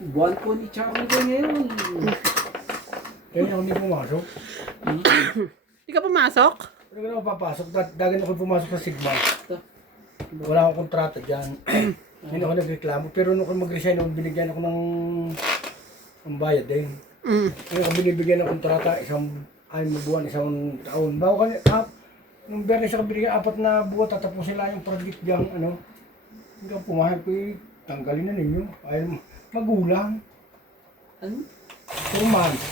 Buwan po ni Charlie ngayon. Kaya niya hindi pumasok. Hindi ka pumasok? Pero ako papasok. Dagan ako pumasok sa Sigma. Wala akong kontrata dyan. Hindi ako nagreklamo. Pero nung ako mag-resign, binigyan ako ng bayad din. Ngayon ako binibigyan ng kontrata, isang buwan, isang taon. Bago nung Bernes ako binigyan 4 na buwan, tatapusin lang yung project dyan, ano. Hindi ako pumayag ko, tanggalin na ninyo. Ayaw magulang. Ano? 2 months.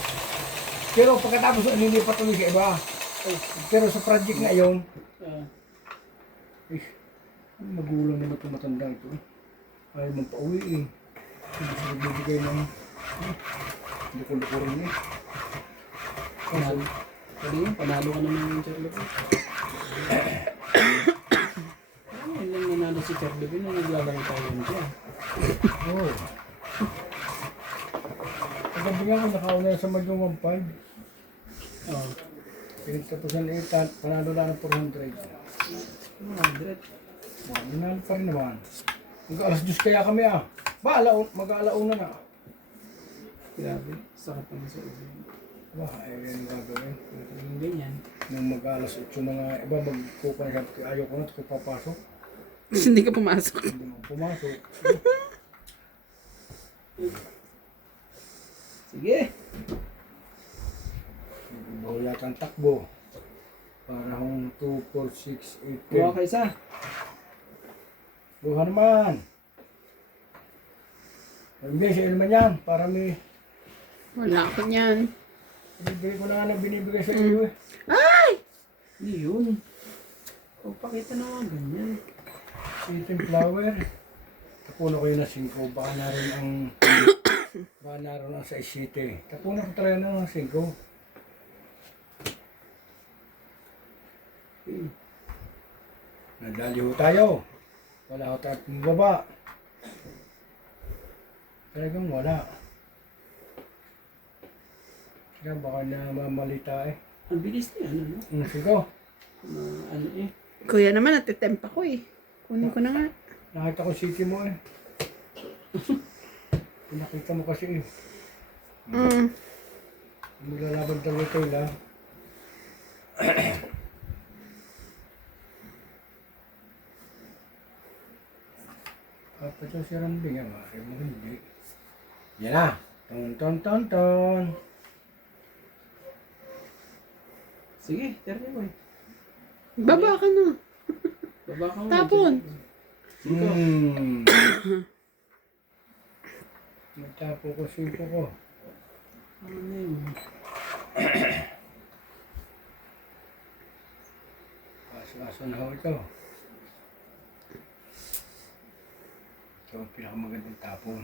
Pero pagkatapos, hindi pa tuloy sa iba. Pero sa project na yun, magulang naman itong matanda ito. Ayaw magpa-uwi eh. Hindi sila bibigay ng luko-luko rin eh. Panalo. Pwede yun, panalo ka naman yung Charlie po. Ano yung nanalo si Charlie po na naglalaro tayo yun siya? Oo. Pagkabi nga ako nakauna sa Magyong 1.5. Oo. Pinagtapusan eh, panalo lang ng 400. 100. Nanalo pa rin naman. Mag-alas 2 kaya kami ah. Mag-aalauna na. Grabe, sakit naman sa ulo. Yan yung gagawin. Yung ganyan. Nung mag-alas 8 mga iba, magkukuha na sabi ko, ayaw ko na ito kung papasok. Hindi ka pumasok. Hindi mo pumasok. Sige. Bawal yata ang takbo. Para kung 2, 4, 6, 8, 10. Buha ka isa. Buha naman. Hindi, siya naman yan. Para may Wala ako niyan. binibigay ko na nga na binibigay sa iyo eh. Ay! Hindi yun. O, pakita na nga ganyan. Sitting flower. Tapuno ko yun na 5. Baka naroon ang baka naroon ang sa isite. Tapuno ko talaga ng 5. Nadali ho tayo. Wala ho tayo baba. Talagang wala. Kaya baka namamalita eh. Ang bilis niya, ano, no? 5. Ano eh. Kuya naman, natitempa ko eh. Kunin ko na nga. Nakita ko city mo eh. Nakita mo kasi eh. Maglalaban talaga ito lang. Apa ito si Rambing ah, bakit mo hindi? Yan na! Ton. Sige, Charlie boy. Baba ka na. Baba ka muna. Tapon. Nagtapo ko 5 ko. Ano na yun? Kaso na ho ito. Ito ang pinakamagandang tapon.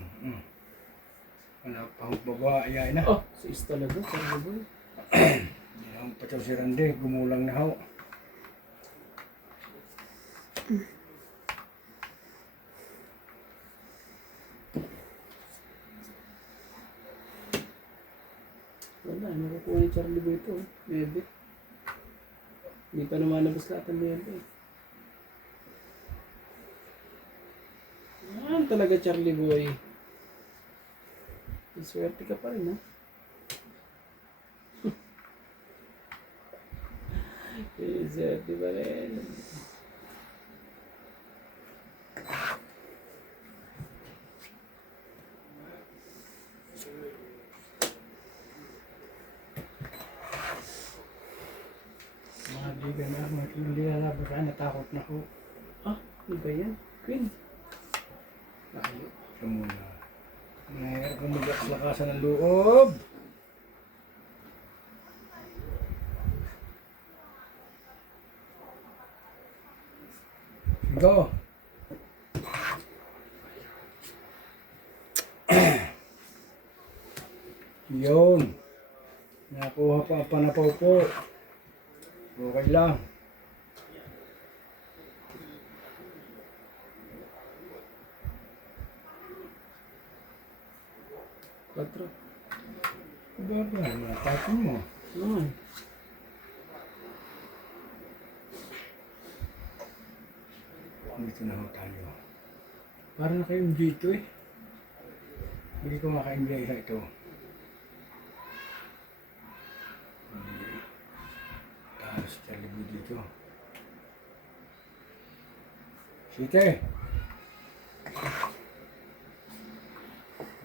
Wala pa akong baba, ayain na. Oh, siis talaga, Charlie boy. Hindi na akong patsaw si Randy, gumulang na ho. Wala, nakukuha ni Charlie boy ito. Maybe. Hindi pa namalabas lahat ng maybe. Yan talaga, Charlie boy. Swerte ka pa rin, ha? Swerte pa rin. Mga bigan na, hindi na labasan, natakot na ho. Ah, ano ba yan? Queen. Layo. Ito muna. Mayroon kong mag-lakasan ng loob. Go. Yun. Nakuha pa ang panapaw po. Okay lang. Quatro. Bago yan, matapin mo. Naman. Dito na ho tayo. Para na kayong dito eh. Hindi ko makaindiya isa ito. Taas Jollibee dito. Site.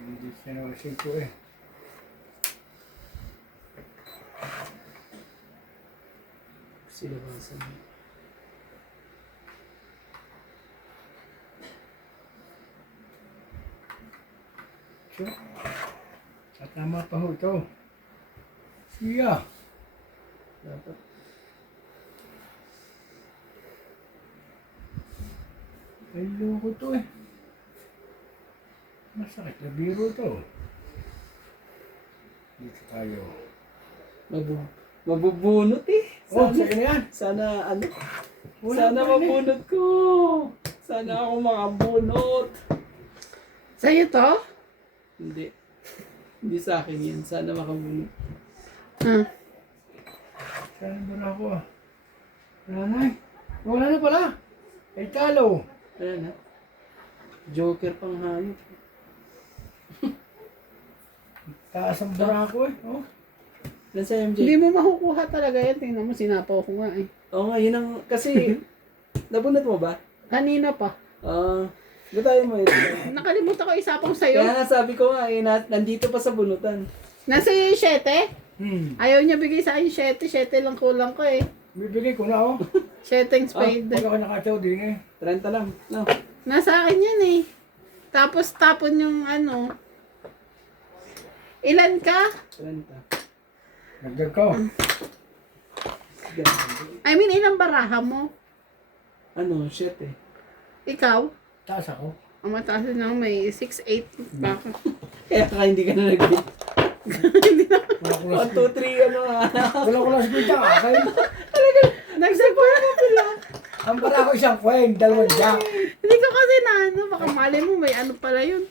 Hindi siya naman sito eh. Silabasan mo. So, tama pa ho ito. Siya. Dapat. Ay, loko to eh. Masakit na biro to. Dito tayo. Mabubunot eh. Oh, sa'yo na yan. Sana ano? Wala Sana pa rin. mabunot ko. Sana ako makabunot. Sa'yo to? Hindi. Hindi sa akin yan. Sana makabunot. Ah. Saan ba na ako ah? Wala na eh. Wala na pala. Ay, talo. Ayan ha. Joker pang hayop. Taas ang bara ko eh. Oh. Nasa Hindi MJ. mo makukuha talaga yan. Tingnan mo, sinapaw ko nga eh. Oo nga, yun ang... Kasi... nabunot mo ba? Kanina pa. Ba tayo mo ito? Nakalimutan ko isapang sa'yo. Kaya nga sabi ko nga, nandito pa sa bunutan. Nasa iyo yung 7? Ayaw niya bigay sa akin 7. 7 lang kulang ko eh. Bibigay ko na oh. 7 spade. Pag ako nakataw din eh. 30 lang. No. Nasa akin yan eh. Tapos tapon yung ano. Ilan ka? 30. Nagdag ko. I mean, ilang baraha mo? Ano, shit eh. Ikaw? Taas ako. Ang mataas na may 6'8". Baka. Kaya ka hindi ka na nag-hit. Wala ko 1, lang 2, 3, ano nga. Wala ko lang sabihin ang akin. Nagsagpura mo pala. Ang bara ko isang coin, dalawang jack. Hindi ko kasi na ano. Baka mali mo may ano pala yun.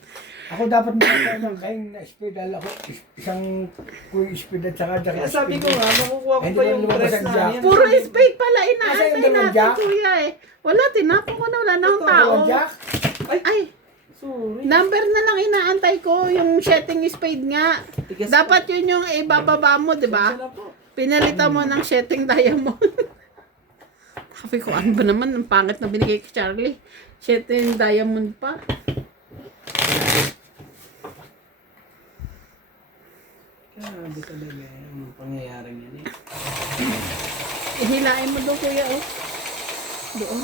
Ako dapat makita ng kain na speed dahil ako isang coin speed at saka jack. Kaya sabi ko nga, makukuha ko Hindi pa ko yung lumabas press ang na jack. yan. Puro spade pala Kasi yung inaantay dalawang natin jack. kuya eh. Wala, tinapon ko na. Wala na akong Ito, tao. Dalawang jack. Ay, Sorry. number na lang inaantay ko. Yung setting spade nga. Tigas Dapat yun yung ibababa mo, di ba? Pasensya na po. Pinalitan mo ng setting diamond. Sabi ko, ano ba naman, ang pangit na binigay kay Charlie. Setting diamond pa. Grabe talaga yung pangyayaring yan eh. Ihilain mo doon, kuya, oh. Doon.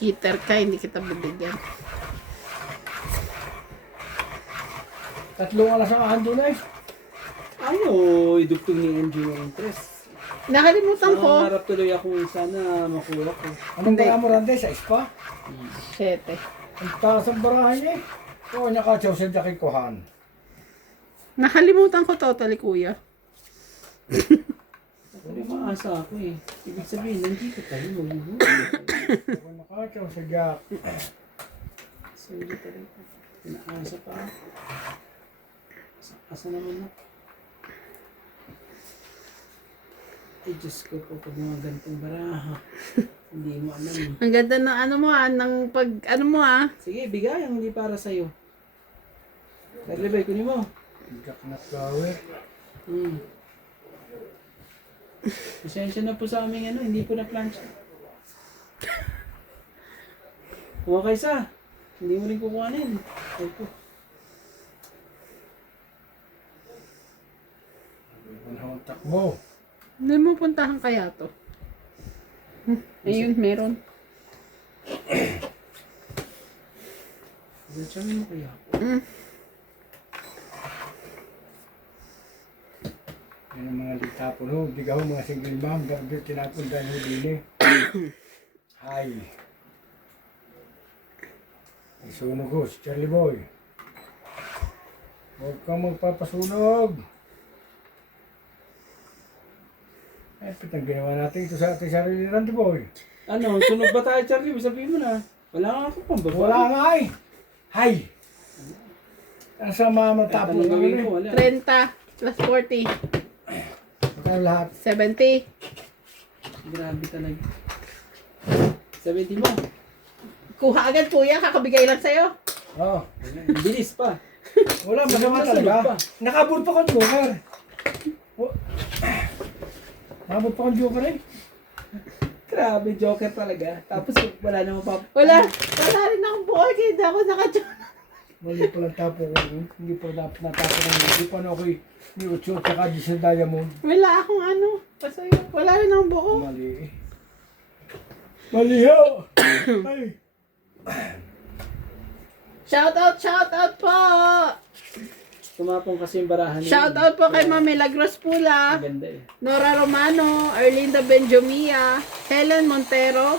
Heater ka, hindi kita bibigyan. Tatlong alas ang ahan doon eh. Ano, idugtong ni MJ yung interest. Nakalimutan ko. Nangarap tuloy ako sana makuha ko. Anong bara mo rande sa spa? 7. Ang taas ang barahan niya eh. Oo, nakatsaw sa jack kuhan. Nakalimutan ko totally, kuya. Pero maasa ako eh. Ibig sabihin, nandito tayo, magbubuhay. Ako nakatsaw sa jack. So, hindi talaga. Pinaasa pa ako. Asa naman na. Ay, Diyos ko po, pag mga gantong baraha. Hindi mo alam. Ang ganda ng ano mo ng pag, ano mo Sige, bigay ang hindi para sa'yo. Naglibay, kunin mo. Jack na flower. Pasensya na po sa aming ano, hindi po na plancha. Kuha kayo sa. Hindi mo rin kukuhanin. Ay po. Ang takbo. Hindi mo puntahan kaya to. Ayun, meron. Diyan mo kaya. Yan ang mga litapon ho. Di ka ho mga single mom. Dahil tinapon dahil ho din eh. Hi. Isunog ho si Charlie Boy. Huwag kang magpapasunog. Eh, pitang ginawa natin ito sa ating sarili Randy Boy. Ano, sunog ba tayo, Charlie? Sabihin mo na. Wala nga ako pang baba. Wala nga ay. Hi. Ang sama matapon Anong ng gawin ano ko? eh. Wala. 30 plus 40. Ang lahat. 70. Grabe talaga. 70 mo. Kuha agad kuya, kakabigay lang sa'yo. Oh, Bilis pa. wala, masama Nasa loob pa. talaga. Nakabot pa kang joker. Oh. Nakabot pa kang joker eh. Grabe, joker talaga. Tapos wala naman pa. Wala rin akong buo, kaya hindi ako Mali pala tapo ko. Hindi pa dapat natapo ko. Hindi pa na ako ni Ucho at saka Giselle Diamond. Wala akong ano, pasayo. Wala rin akong buo. Mali eh. Mali ho! Ay! Shout out po! Tumapong kasi yung barahan. Shout out po kay Ma'am Milagros Pula, Ang ganda eh. Nora Romano, Erlinda Benjomia, Helen Montero,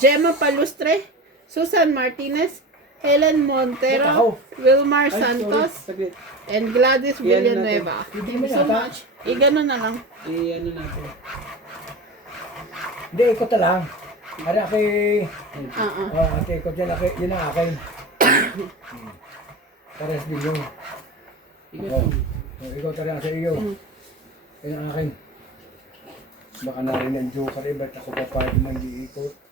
Gemma Palustre, Susan Martinez, Helen Montero, Wilmar Santos, Saglit. and Gladys Iyan Villanueva. natin. Thank you so much. Igano na lang. Ano natin. Hindi, ikot na lang. Ari aki... Oo. Ate, ikot yan, yun ang akin. Pares din yun. Ikot. Ikaw talaga sa iyo. Yun ang akin. Baka narin ang joker eh, ba't ako papayag man di ikot?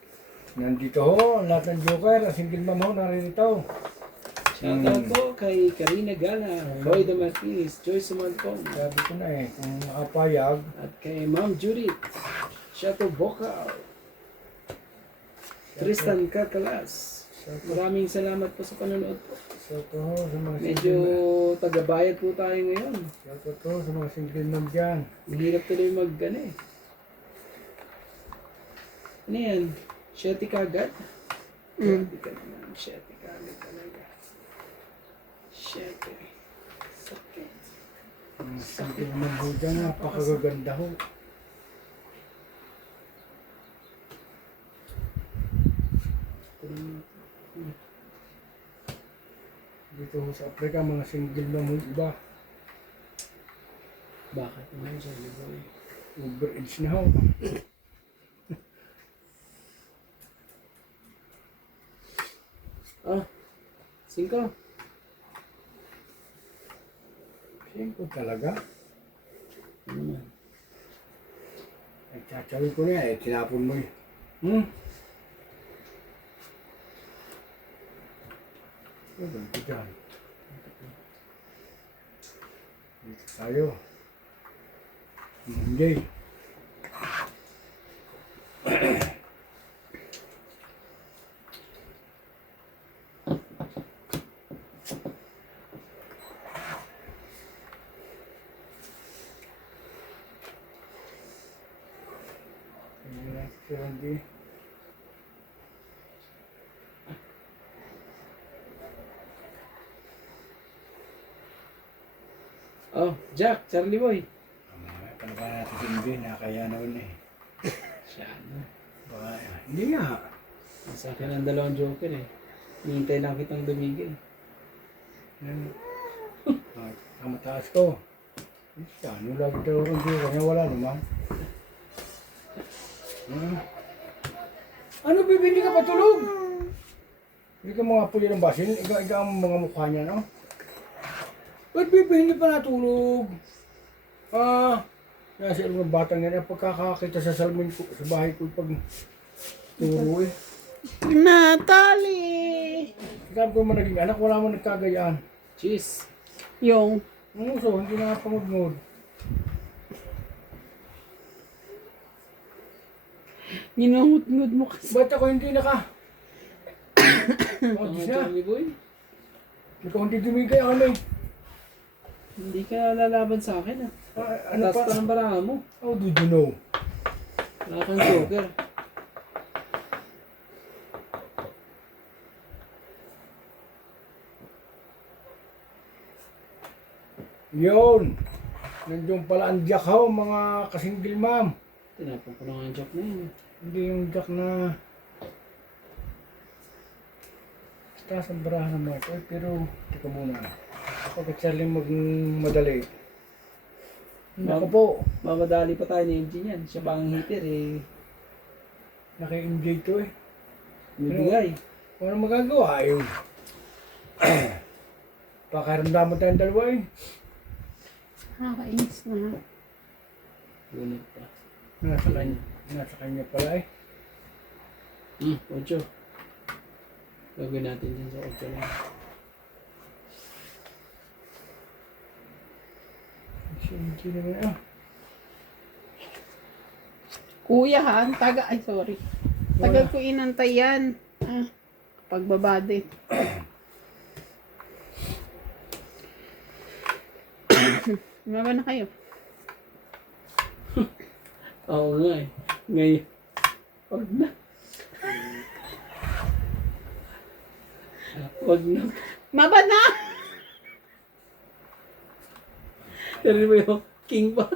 Nandito ho, ang lahat ng joker, ang single mom ho, naririto. Shoutout po kay Karina Gala, Lloyd Martinez, Joyce Sumancon, Sabi ko na eh, kung nakapayag, at kay Ma'am Judith, Chateau Bocal, Tristan Carcalas. Maraming salamat po sa panonood po. so to ho, sa mga Medyo tagabayad po tayo ngayon. so to sa mga single mom dyan. Mahirap tuloy ano eh. Ano yan? Shetty kagad? Shetty kagad. Shetty kagad talaga. Shetty. Sakit. Mga single mom ho dyan, napakagaganda ho. Dito ho sa Africa, mga single mom ho iba. Bakit naman siya, boy? Overage na ho. Ah, 5. Siyempre talaga. Ano naman? Ay, tsatsawi ko na yan, eh, tinapon mo eh. Hmm? Ganito dyan. Dito tayo. Monday. Si Randy. Oh, Jack, Charlie Boy. Paano ba natin hindi? Nakakaya naman eh. Siya, ano? Baka, hindi nga. Sa akin ang dalawang joker eh. Hihintay lang kitang dumigil. Yan. Ang mataas ko. Ano lagi daw ang joker niya? Wala naman. Ano bibili ka patulog? Hindi ka mga puli ng basin. Iga ang mga mukha niya, no? Ba't bibili pa natulog? Nasa ilong ng batang yan. Pagkakakita sa salamin ko, sa bahay ko, pag turo eh. Natalie! Sabi ko man naging anak, wala man nagkagayaan. Cheese. Yung, Ang uso, hindi na nga pangudngod. ginungod-ngod mo kasi. Ba't ako hindi naka? Ang Charlie Boy. Ikaw hindi dumigay ako na eh. Hindi ka lalaban sa akin ah. Ano Taas pa? pa ng baraha mo. How did you know? Wala kang joker. Yun! Nandiyon pala ang jack ho, mga kasinggil ma'am. Tinapon ko na nga ang joke na yun. Hindi yung jack na... Taas ang barahan ng mga ito. Pero, teka muna. Pagkat Charlie magmadali. Ako po, Mamadali pa tayo ni MG niyan. Siya ba ang hitter eh. naki-MJ to eh. Bibigay. Ano magagawa yun? Pakaramdaman tayong dalawa eh. Nakakainis na. Gunit pa. Nasa kanya pala eh. 8. Gagawin natin dyan sa 8 lang. Hindi naman Kuya ha, ay sorry. Tagal ko inantay yan. Pagbabade. Maba na kayo. Oo nga eh. Ngayon. Wag na. Wag na. Maba na! Pero mo yung king pa.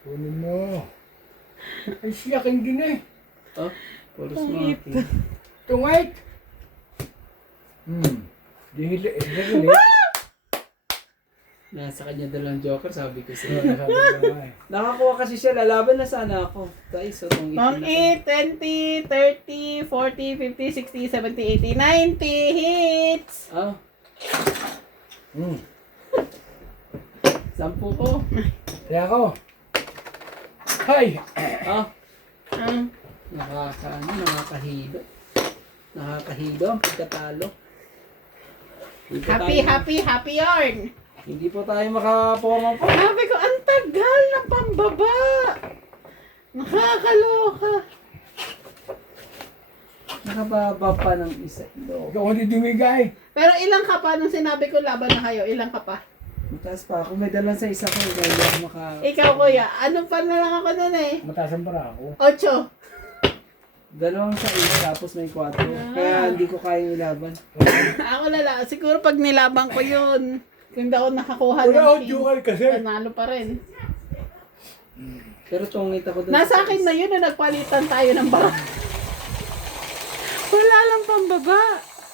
Kunin mo. Ay, siyakin din eh. Oh, puro mga king. Tungait. Dihili. Dihili. Nasa kanya dalang joker, sabi ko Sabi siya. ko nga eh. Nakakuha kasi siya, lalaban na sana ako. Guys, so itong Pang 8, 20, 30, 40, 50, 60, 70, 80, 90 hits! Oh, 10 ko. Kaya ako. Hay! Oh, Ah, nakakahilo. Nakakahilo ang pagkatalo. Hindi po happy yarn! Hindi po tayo makaporma po. Sabi ko, ang tagal ng pambaba! Nakakaloka! Nakababa pa ng isa. Ikaw hindi dumigay. Pero ilang ka pa nung sinabi ko laban na kayo? Ilang ka pa? Mataas pa ako. May dalang sa isa ko. Kaya hindi ako maka... Ikaw kuya, ano pa na lang ako nun eh? Mataas ang para ako. 8. Dalawang sa isa tapos may 4. Kaya hindi ko kaya ilaban. Ako na lang. Siguro pag nilaban ko yun, kung hindi ako nakakuha Wala ng akong king, joker kasi. panalo pa rin. Pero tungit ako doon. Nasa akin na yun na nagpalitan tayo ng bara. Wala lang pambaba.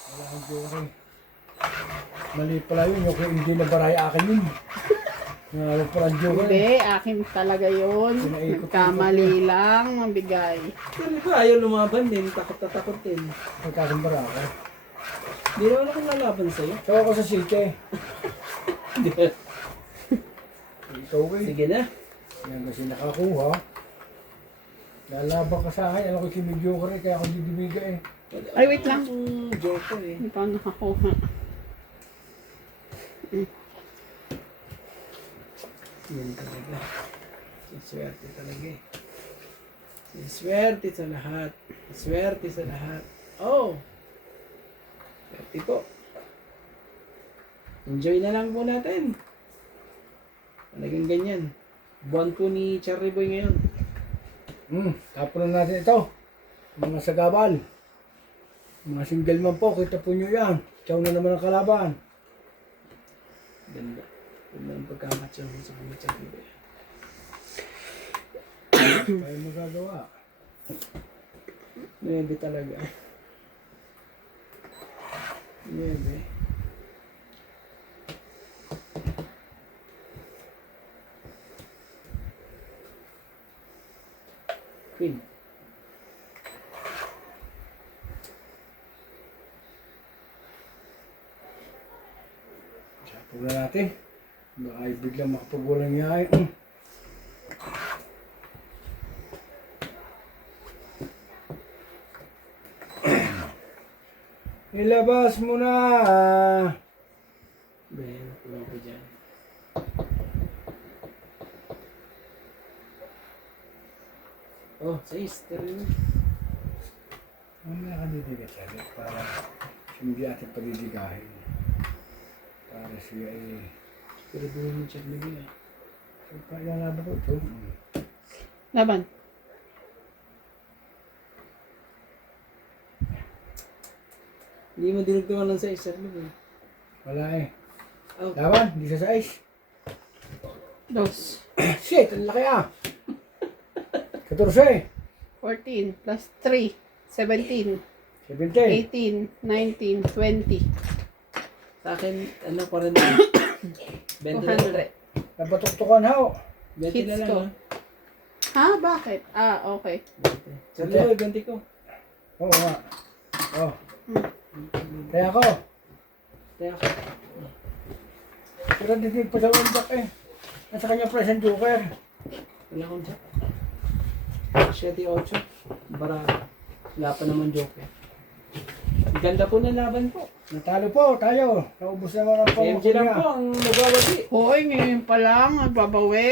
Wala akong joker. Mali pala yun. Yung hindi na baray akin yun. Wala pala ang joker. Hindi, akin talaga yun. Kamali lang, mabigay. Hindi ko ayaw lumaban din. Takot na takot din. Mataas ang para ako. Hindi naman ako lalaban sa'yo. Sawa ko sa city. Ikaw eh. Sige na. Yan kasi nakakuha. Lalaban ka sa akin. Ano ko si Joker eh. Kaya ako didibiga eh. Ay, wait lang. Joker eh. Hindi pa ako nakakuha. Yan talaga. Siswerte talaga eh. Siswerte sa lahat. Siswerte sa lahat. Oh! Swerte po. Enjoy na lang po natin. Talagang ganyan. Buwan po ni Cherry Boy ngayon. Tapon na natin ito. Mga sagabal. Mga single man po. Kita po nyo yan. Tiyaw na naman ang kalaban. Ganda. Ganda ang pagkamatcha mo sa mga Cherry Boy. Kaya magagawa. 9 talaga. 9. Queen. Tapon na natin. Baka ay biglang makapagwalang niya ay. Ilabas mo na. Ben, kulang ko dyan. Oh, 6. Tara. Mamaya ka didigat siya para hindi ating palidigahin. Para siya eh. Pero doon yung Cherry Boy ah. Pagkakalaban ko ito. Laban. Hindi mo dinugtungan ng 6, Cherry Boy. Wala eh. Oh. Laban, hindi sa size. 2. Shit, ang laki ah. 14, 14 plus 3. 17. 17. 18. 19. 20. Sa akin, ano pa rin na. 20 na lang. 200. Napatuktukan ho. 20 na Hits lang ko. ah. Ha? Bakit? Ah, okay. 20. Cherry Boy, 20 ko. Oo nga. Oh. Kaya ako. Kaya ako. Pero dinig pa sa undak eh. Nasa kanya present joker. Wala akong dyan. 7-8. Bara, wala pa naman joker. Ganda po ng laban po. Natalo po tayo. Naubos naman ang Si MG lang po pamukul ang nagwawagi. Hoy, ngayon pa lang, nagbabawi.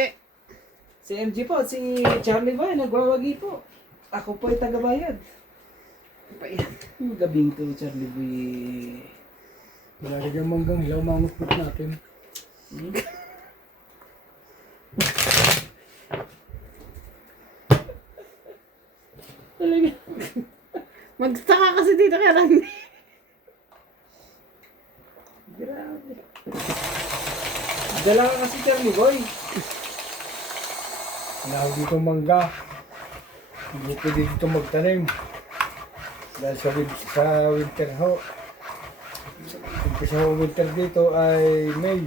Si MG po, si Charlie Boy, nagwawagi po. Ako po ay tagabayad. Pa yan. Gabing to, Charlie Boy. Wala ka dyan manggang hilaw manguspot natin. Hmm? Talaga. Magtaka kasi dito kaya lang. Grabe. Dala ka kasi, Charlie Boy. Wala ako dito mangga. Hindi ko dito magtanim. Dahil sa winter ho. Umpisa ho winter dito ay May.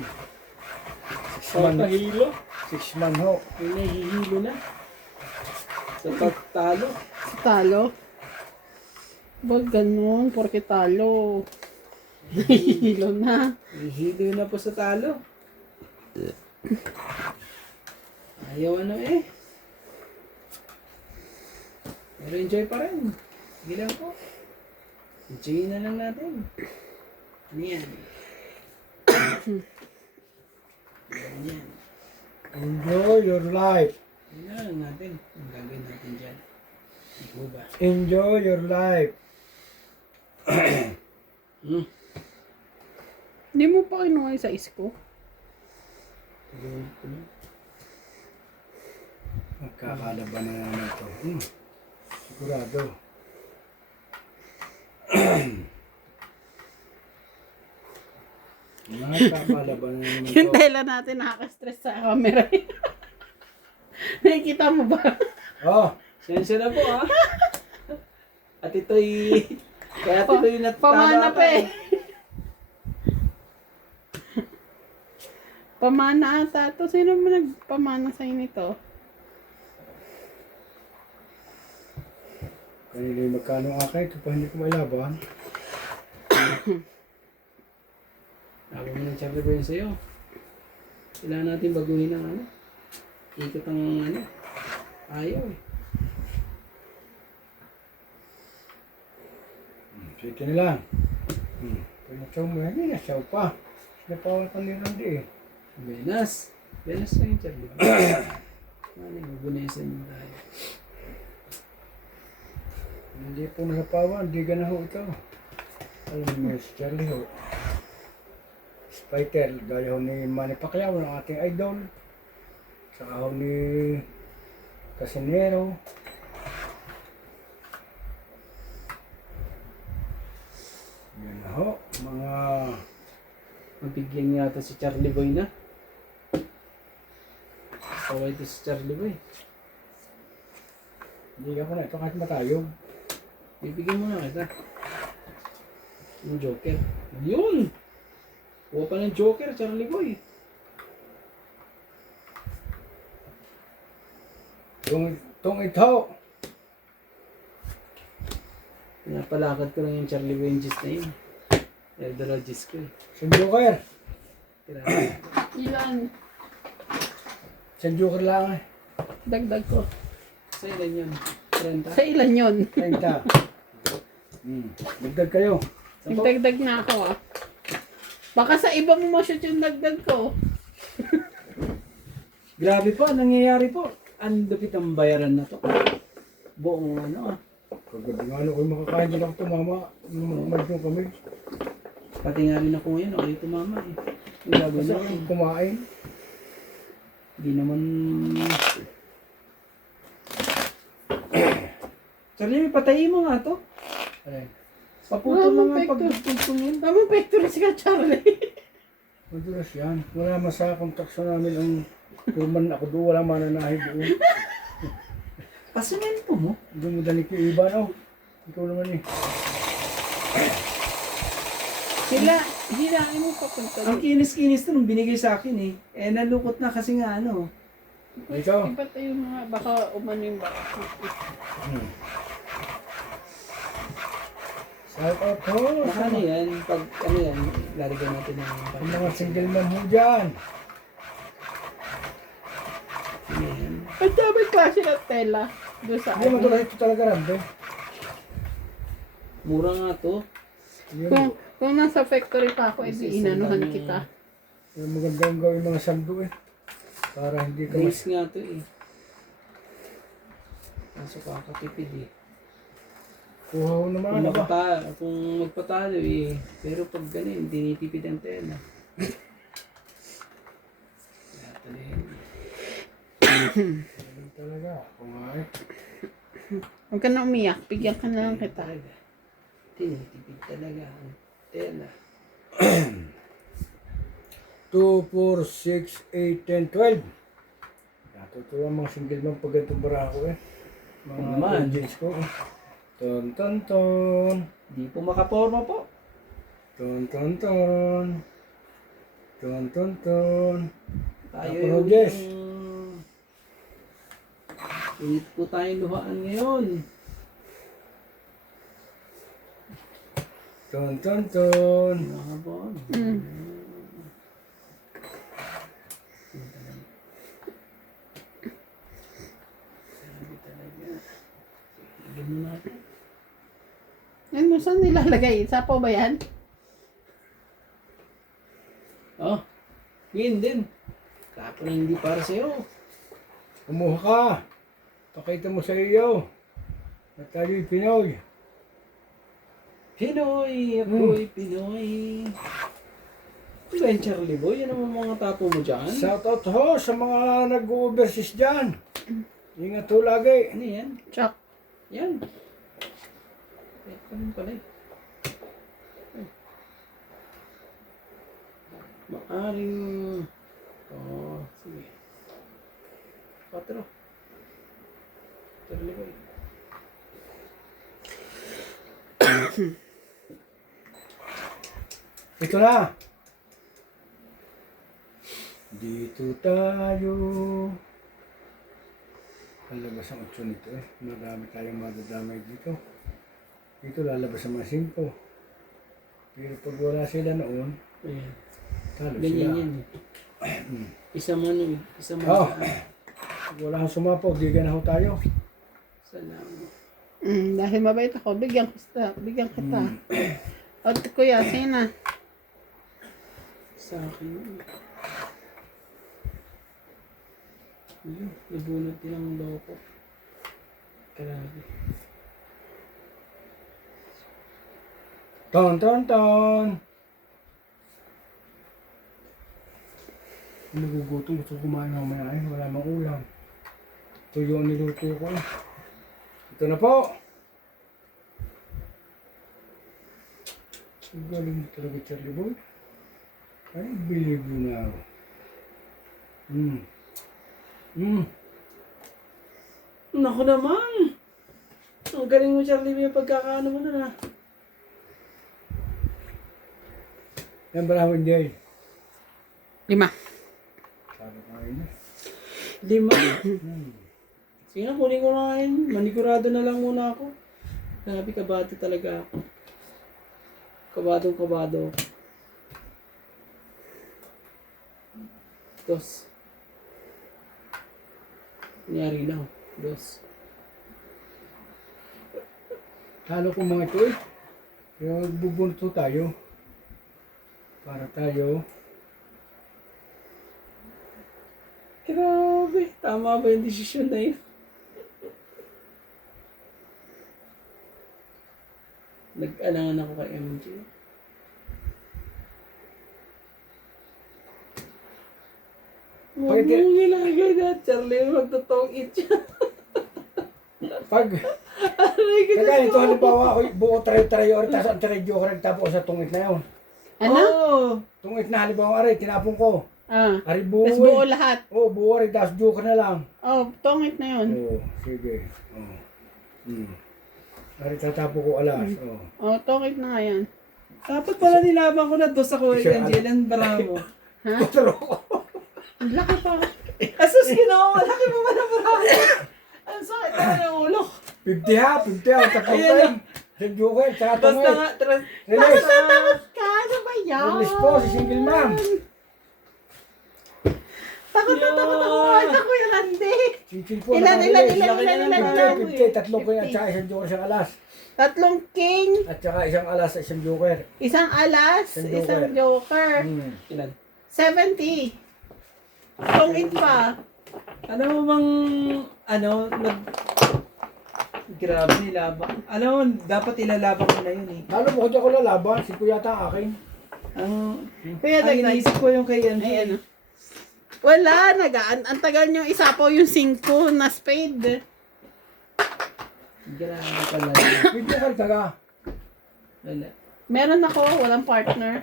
6 months. Pahilo. 6 months ho. May nahihilo na. Sa talo. Sa talo. Wag ganun, porke talo. Nahihilo na. Nahihilo na po sa talo. Ayaw ano eh. Pero enjoy pa rin. Sige lang po. Enjoy na lang natin. Ano yan? Yan. Enjoy your life. Yan na lang natin. Ang gagawin natin dyan. Ikaw ba? Enjoy your life. Hmm. Hindi mo pa kinuha yung sa isko? Magkakalaban na naman ito. Sigurado. Magkakalaban na naman Yung ito. dahilan natin nakaka-stress sa camera. Nakikita mo ba? Oh, Sensya na po ah. At ito'y... Kaya ito'y Pamana pa eh. Pamana ata to. Sino ba nagpamana sa'yo nito? kanina yung magkano ang akin. Ito pa hindi ko mailaban. Sabi mo ng Charlie Boy sa'yo. Kailangan natin baguhin ang ano. Ikot ang ano. Ayaw eh. Sige na lang. Pinasaw mo yan. Hindi nasaw pa. Sinapawan ka nila hindi eh. Benas. Benas na yung Charlie Boy. Ano yung mabunesan yung tayo. Hindi po nasapawan. Hindi ganaho ito. Alam mo si Charlie ho. Spider. Gaya ho ni Manny Pacquiao ng ating idol. Saka ho ni Casinero. Yan na ho. Mga Mabigyan nga ito si Charlie Boy na. Kaway ito si Charlie Boy. hindi ako na ito kahit matayog. Bibigyan mo na kita. Yung Joker. Yun! Kuha pa ng Joker, Charlie Boy. Itong ito. Pinapalakad ko lang yung Charlie Boy yung gist na yun. Eldora gist ko eh. San Joker. Grabe. Ilan? San Joker lang eh. Dagdag ko. Sa ilan yun? 30? Sa ilan yun? 30. Dagdag kayo. Nagdagdag na ako ah. Baka sa iba mo ma-shoot yung dagdag ko. Grabe po, ang nangyayari po. Ang lupit ang bayaran na to. Buong ano ah. Kagabi nga ano ko makakain din ako tumama. Magdong kami. Pati nga rin ako ngayon, ako yung tumama eh. Yung gagawin Kasi natin. kumain. Hindi naman... Charlie, patayin mo nga to. Ay, Paputol Wala lang ang mong pagtutong yun. Tamang pectoris ka, Charlie. madulas yan. Wala man sa kontraksyon namin ang turman ako doon. Wala mananahin doon. Pasimento mo. Doon mo dalik yung iba no. Ikaw naman eh. Hilahin mo papunta. Ang kinis-kinis to nung binigay sa akin eh. Eh nalukot na kasi nga ano. Ikaw. Iba tayo mga, baka umano yung baka. Shout out ho. Baka ano yan, pag ano yan, lalagyan natin ng Ang mga single man ho dyan. Ano yan. Ang daming klase ng tela. Doon sa Hindi, matulas ito talaga rambe. Mura nga to. Yun. Kung nasa factory pa ako, edi inanuhan kita. Yung magandang gawin mga sando eh. Para hindi ka mas... Base nga to eh. Kaso kakatipid eh. Kuha ko naman ano ba? Kung magpatalo eh. Pero pag ganun, tinitipid ang tela. Kaya talaga. Ganun talaga. Kung nga eh. Huwag ka na umiyak, bigyan ka na lang kita. Tinitipid talaga ang tela. 2, 4, 6, 8, 10, 12. Natutuwa mga single man pag ganitong barako eh. Mga Naman. engines ko. Ton ton ton. Di po makaporma po. Ton ton ton. Ton ton ton. Tayo Ako, yung... Jess. Init po tayong luhaan ngayon. Ton ton ton. Mga bon. Sabi talaga. Sige mo natin. Ano, saan nilalagay? Sapaw ba yan? Oh, yun din. Tapo na hindi para sa'yo. Kumuha ka. Pakita mo sa iyo. Na tayo'y Pinoy. Pinoy, ako'y Pinoy. Ano ba yung Charlie Boy? Yan naman mga tapo mo dyan. Shoutout ho sa mga nag-overseas dyan. Ingat ho lagi. Ano yan? Chuck. Yan. Eh, ganun pala eh. Maaring... Oh, sige. 4. Charlie Boy. Ito na. Dito tayo. Lalabas ang 8 nito eh. Marami tayong madadamay dito. Dito lalabas ang mga 5. Pero pag wala sila noon, Ayan. talo Ganyan sila. yan eh. Isa man eh. Isa man Oh. saan. Pag wala kang sumapaw, di ganaho tayo. Salamat. Dahil mabait ako, bigyan kita. Bigyan kita. O, kuya, sige na. Sa akin yun. Ayun, nabunod din ang loko. Grabe. Ton ton ton. Nagugutom, gusto ko kumain ng mamaya eh. Wala mang ulam. Tuyo ang niluto ko eh. Ito na po. Ang galing talaga Charlie Boy. I believe you now. Naku naman! Ang galing mo, Charlie, may pagkakaano mo na. Yan ba naman day? 5. Sabi ko ngayon eh. 5. Sige na, kunin ko na ngayon. Manigurado na lang muna ako. Grabe, kabado talaga ako. Kabadong-kabado ako. 2. Nangyari lang. 2. Talo ko mga ito eh. Pero bubunto tayo. Para tayo. Grabe. Tama ba yung desisyon na yun? Nag-alangan ako kay MJ. Huwag Pwede. mong ilagay na, Charlie. Magtotong it siya. Pag Aray ko kaya ito Diyos ko. halimbawa ako buo tray-tray or tas ang tray ko nagtapo ko sa tungit na yun. Ano? Oo. Tungit na halimbawa aray, tinapon ko. Ah. Aray buo Tapos buo eh. lahat. Oh, buo aray, tas joke na lang. Oh, tongit na yun. Oh, sige. Oh. Aray, tatapo ko alas. Oh. Oh, tongit na nga yan. Dapat pala nilaban ko na 2 ako Isa- kay Jelen Bravo. Ha? Pero, Ang laki pa. Asus, ginawa. Malaki mo ba na Bravo? Ang sakit na ng ulo. 50 ha, 50 ha, tatlo Ayun tayo. na. Sa joke, tsaka Basta tungit. nga, Release. Takot ka. Ano ba yan? Release po si single ma'am. Takot na takot ako. Ano ko yung Randy? Chichil po. Ilan? Ilan? 50, tatlong ko at saka isang joker, isang alas. Tatlong king, At saka isang alas, isang joker. isang alas, Isang isang joker. Ilan? 70. Tungit pa. Ano mo bang, grabe, labang. Alam mo, dapat ilalabang mo na yun eh. Lalo mo ko dyan ko lalaban, si Kuya yata ang akin. Ang, Kaya ang iniisip ko yung kay ano. Ay, ano? Wala, ang tagal niyong isapaw yung 5 na spade. Grabe pala. May joker taga. Wala. Meron ako, walang partner.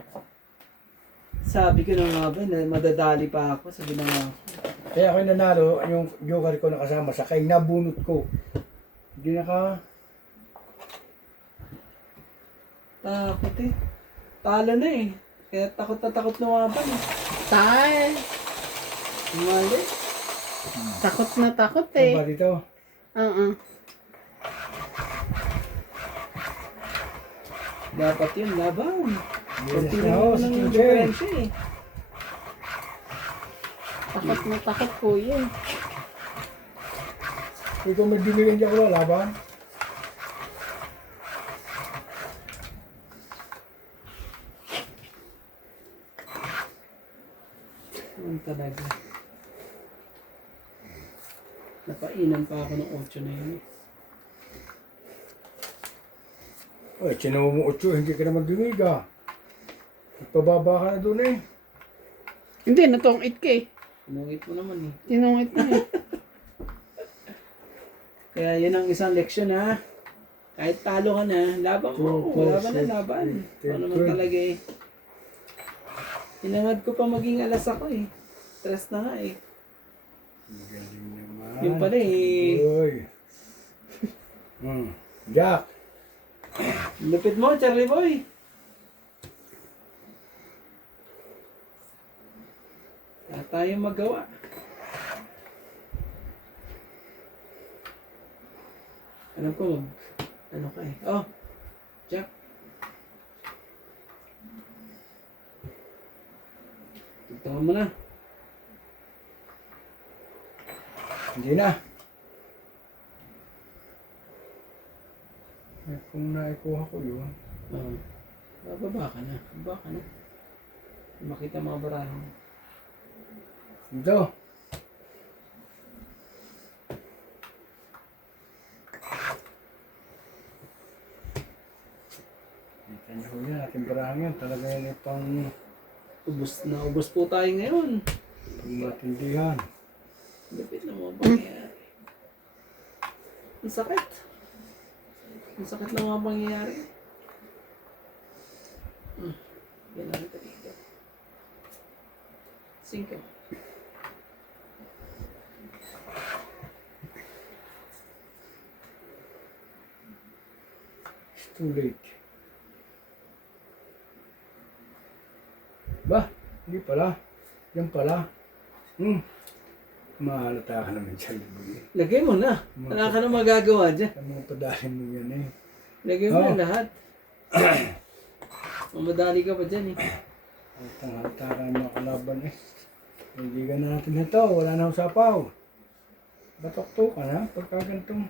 Sabi ko na nga ba, na madadali pa ako. Sabi na nga ako. Kaya ako yung nanalo, yung joker ko nakasama sa kay nabunot ko. Hindi naka... Takot eh. Talo na eh. Kaya takot na takot lumaban eh. Tay, Mali. takot na takot Ano eh. ba dito? Oo. Dapat yun, laban. Yes, Kunti na na ako, lang si ng Teacher. diferensya eh. Takot na takot kuya. Ikaw may binigyan dyan ko laban. Ang talaga. Napainan pa ako ng 8 na yun. Ay, sinawa mo 8, hindi ka naman dumiga. Pababa ka na doon eh. Hindi, natungit ka eh. Pinungit mo naman eh. Tinungit na eh. Kaya yun ang isang leksyon ha. Kahit talo ka na, laban mo. Wala ba na laban? Ano naman talaga eh. Hinangad ko pa maging alas ako eh. Stress na nga eh. Magaling naman. Yung pala eh. Uy. Jack. Lupit mo, Charlie Boy. Wala tayong magawa. Alam ko ano ka eh. Oh, Jack. Tigtangan mo na. Hindi na. Eh, kung naikuha ko yun. Bababa ka na. Bababa ka na. Makita mga barahan. Ito. Kita niyo ko yan, ating barahan yan. Talaga yan yung pang Ubus po tayo ngayon. matindihan. Lupit na mga pangyayari. Ang sakit. Ang sakit na mga pangyayari. Yan lang ito dito. 5. It's too late. Ba? Hindi pala. Yan pala. Mahalata ka naman dyan. Lagay mo na. Wala ka na magagawa dyan. Ang mga padalin mo yan eh. Lagay mo Oh. na lahat. Mamadali ka pa dyan eh. Halata ka ng mga kalaban eh. Naigigan na natin ito. Wala na usapaw. Batok-tok ka na. Pagka ganitong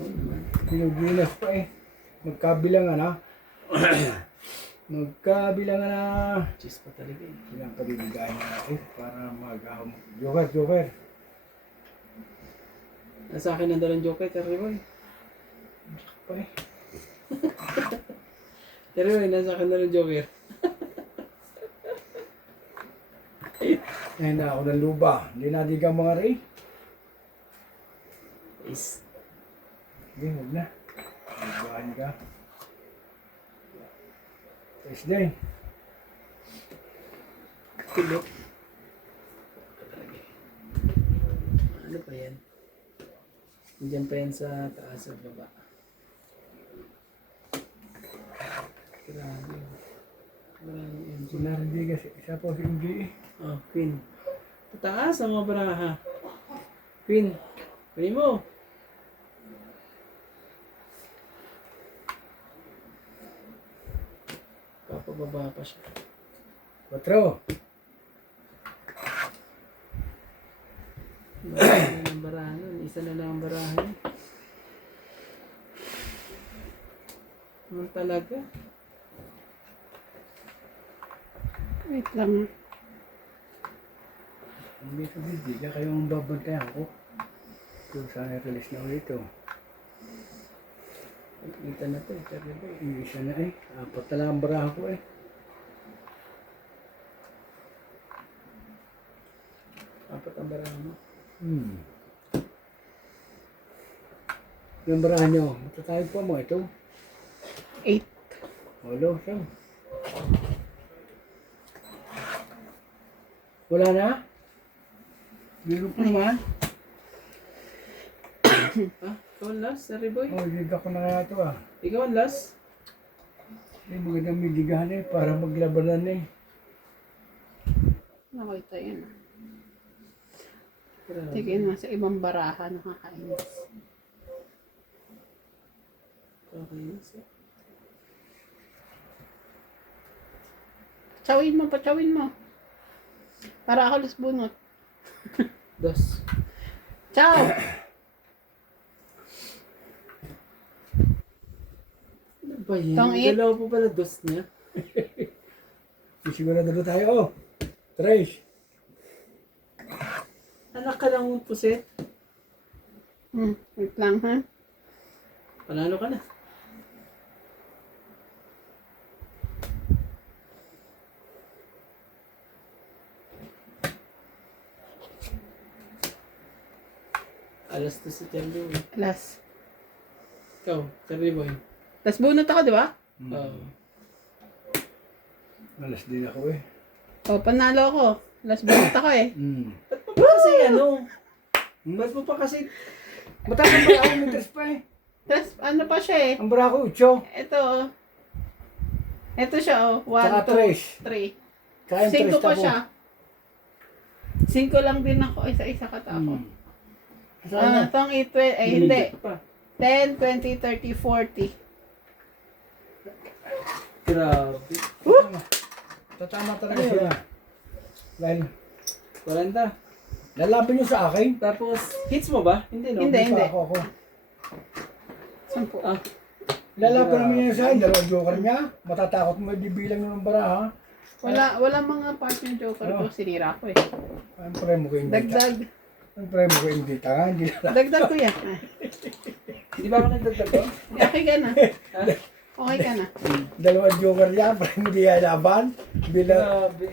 Oo naman. pinuginas pa eh. Magkabilangan na. Magkabilangan na. Cheese pa talaga eh. Ilang paliligaya natin para mag-ahom. Joker. Nasa akin na dalang joker, Terry Boy. Pa eh. Terry Boy, nasa akin na dalang joker. Ayun na ako ng luba. Hindi nadigang mga ray. Is. Sige, huwag na. Lubahan ka. Tapos din. Tulog. Ano pa yan? Diyan pa yan sa taas at baba. Grabe. Grabe yun. Sinarinig kasi isa po si Ingi eh. Oh, pin. Tataas ang mga baraha. Pin. Pin mo. Papababa pa siya. 4. ang barahan nun. Isa na lang ang barahan. Ano talaga? Wait lang. Hindi ko hindi. Kaya kayong babantayan ko. Kung saan i-release na ulit ito. Kita na to. Cherry boy. Yung isa na eh. Apat na lang ang barahan ko eh. Apat ang barahan mo. Yung barahan nyo, matatayog pa mo ito. 8. Walo, siya. Wala na? Meron pa naman. Ah, ikaw ang last, Cherry boy. Oh, liga ko na nga ito ah. Ikaw ang last. Magandang may ligahan eh, para maglabanan eh. Nakita yun. Grabe. Tingin mo sa ibang baraha, nakakainis. Kakainis eh. Pachawin mo, pachawin mo. Para ako lusbunot. Dos. Ciao! Ano ba yun? Tong-it. Dalawa po pala dos niya. Sisigurado na tayo oh. Trace. Anak ka lang mong puset. Wait lang ha. Panalo ka na. Alas to si Cherry boy. Last. Ikaw, Cherry boy. Last bunot ako, di ba? Oo. Malas din ako eh. O, panalo ako. Last bunot ako eh. Ba't mo pa kasi ano? Ba't mo pa kasi... Mataas ang bara ko, may tres pa eh. Tapos, ano pa siya eh. Ang bara ko, 8. Ito oh. Ito siya oh. 1, Tsaka 2, 3. Kaya yung 5 tres pa ako. siya. 5 lang din ako. Isa-isa kata ako. Saan na? Itong 8, eh hindi. Pa. 10, 20, 30, 40. Grabe. Tatama talaga sila. Dahil 40. lalaban nyo sa akin. Tapos, hits mo ba? Hindi no? Hindi. Pa ako. 10. Ah, Lalaban naman niya sa akin. Dalawang joker niya. Matatakot mo ibibilang nyo ng bara ha. Wala mga partner joker ko. Sinira ko eh. Ang pre mo ko hindi. Dagdag. Ang pre mo ko hindi. Tanga. Hindi na. Dagdag ko yan. Ah. hindi ba ako nagdagdag ko? Okay ka na. Ha? Okay ka na. Dalawang joker niya. Pre mo di laban. Bilang. Grabe.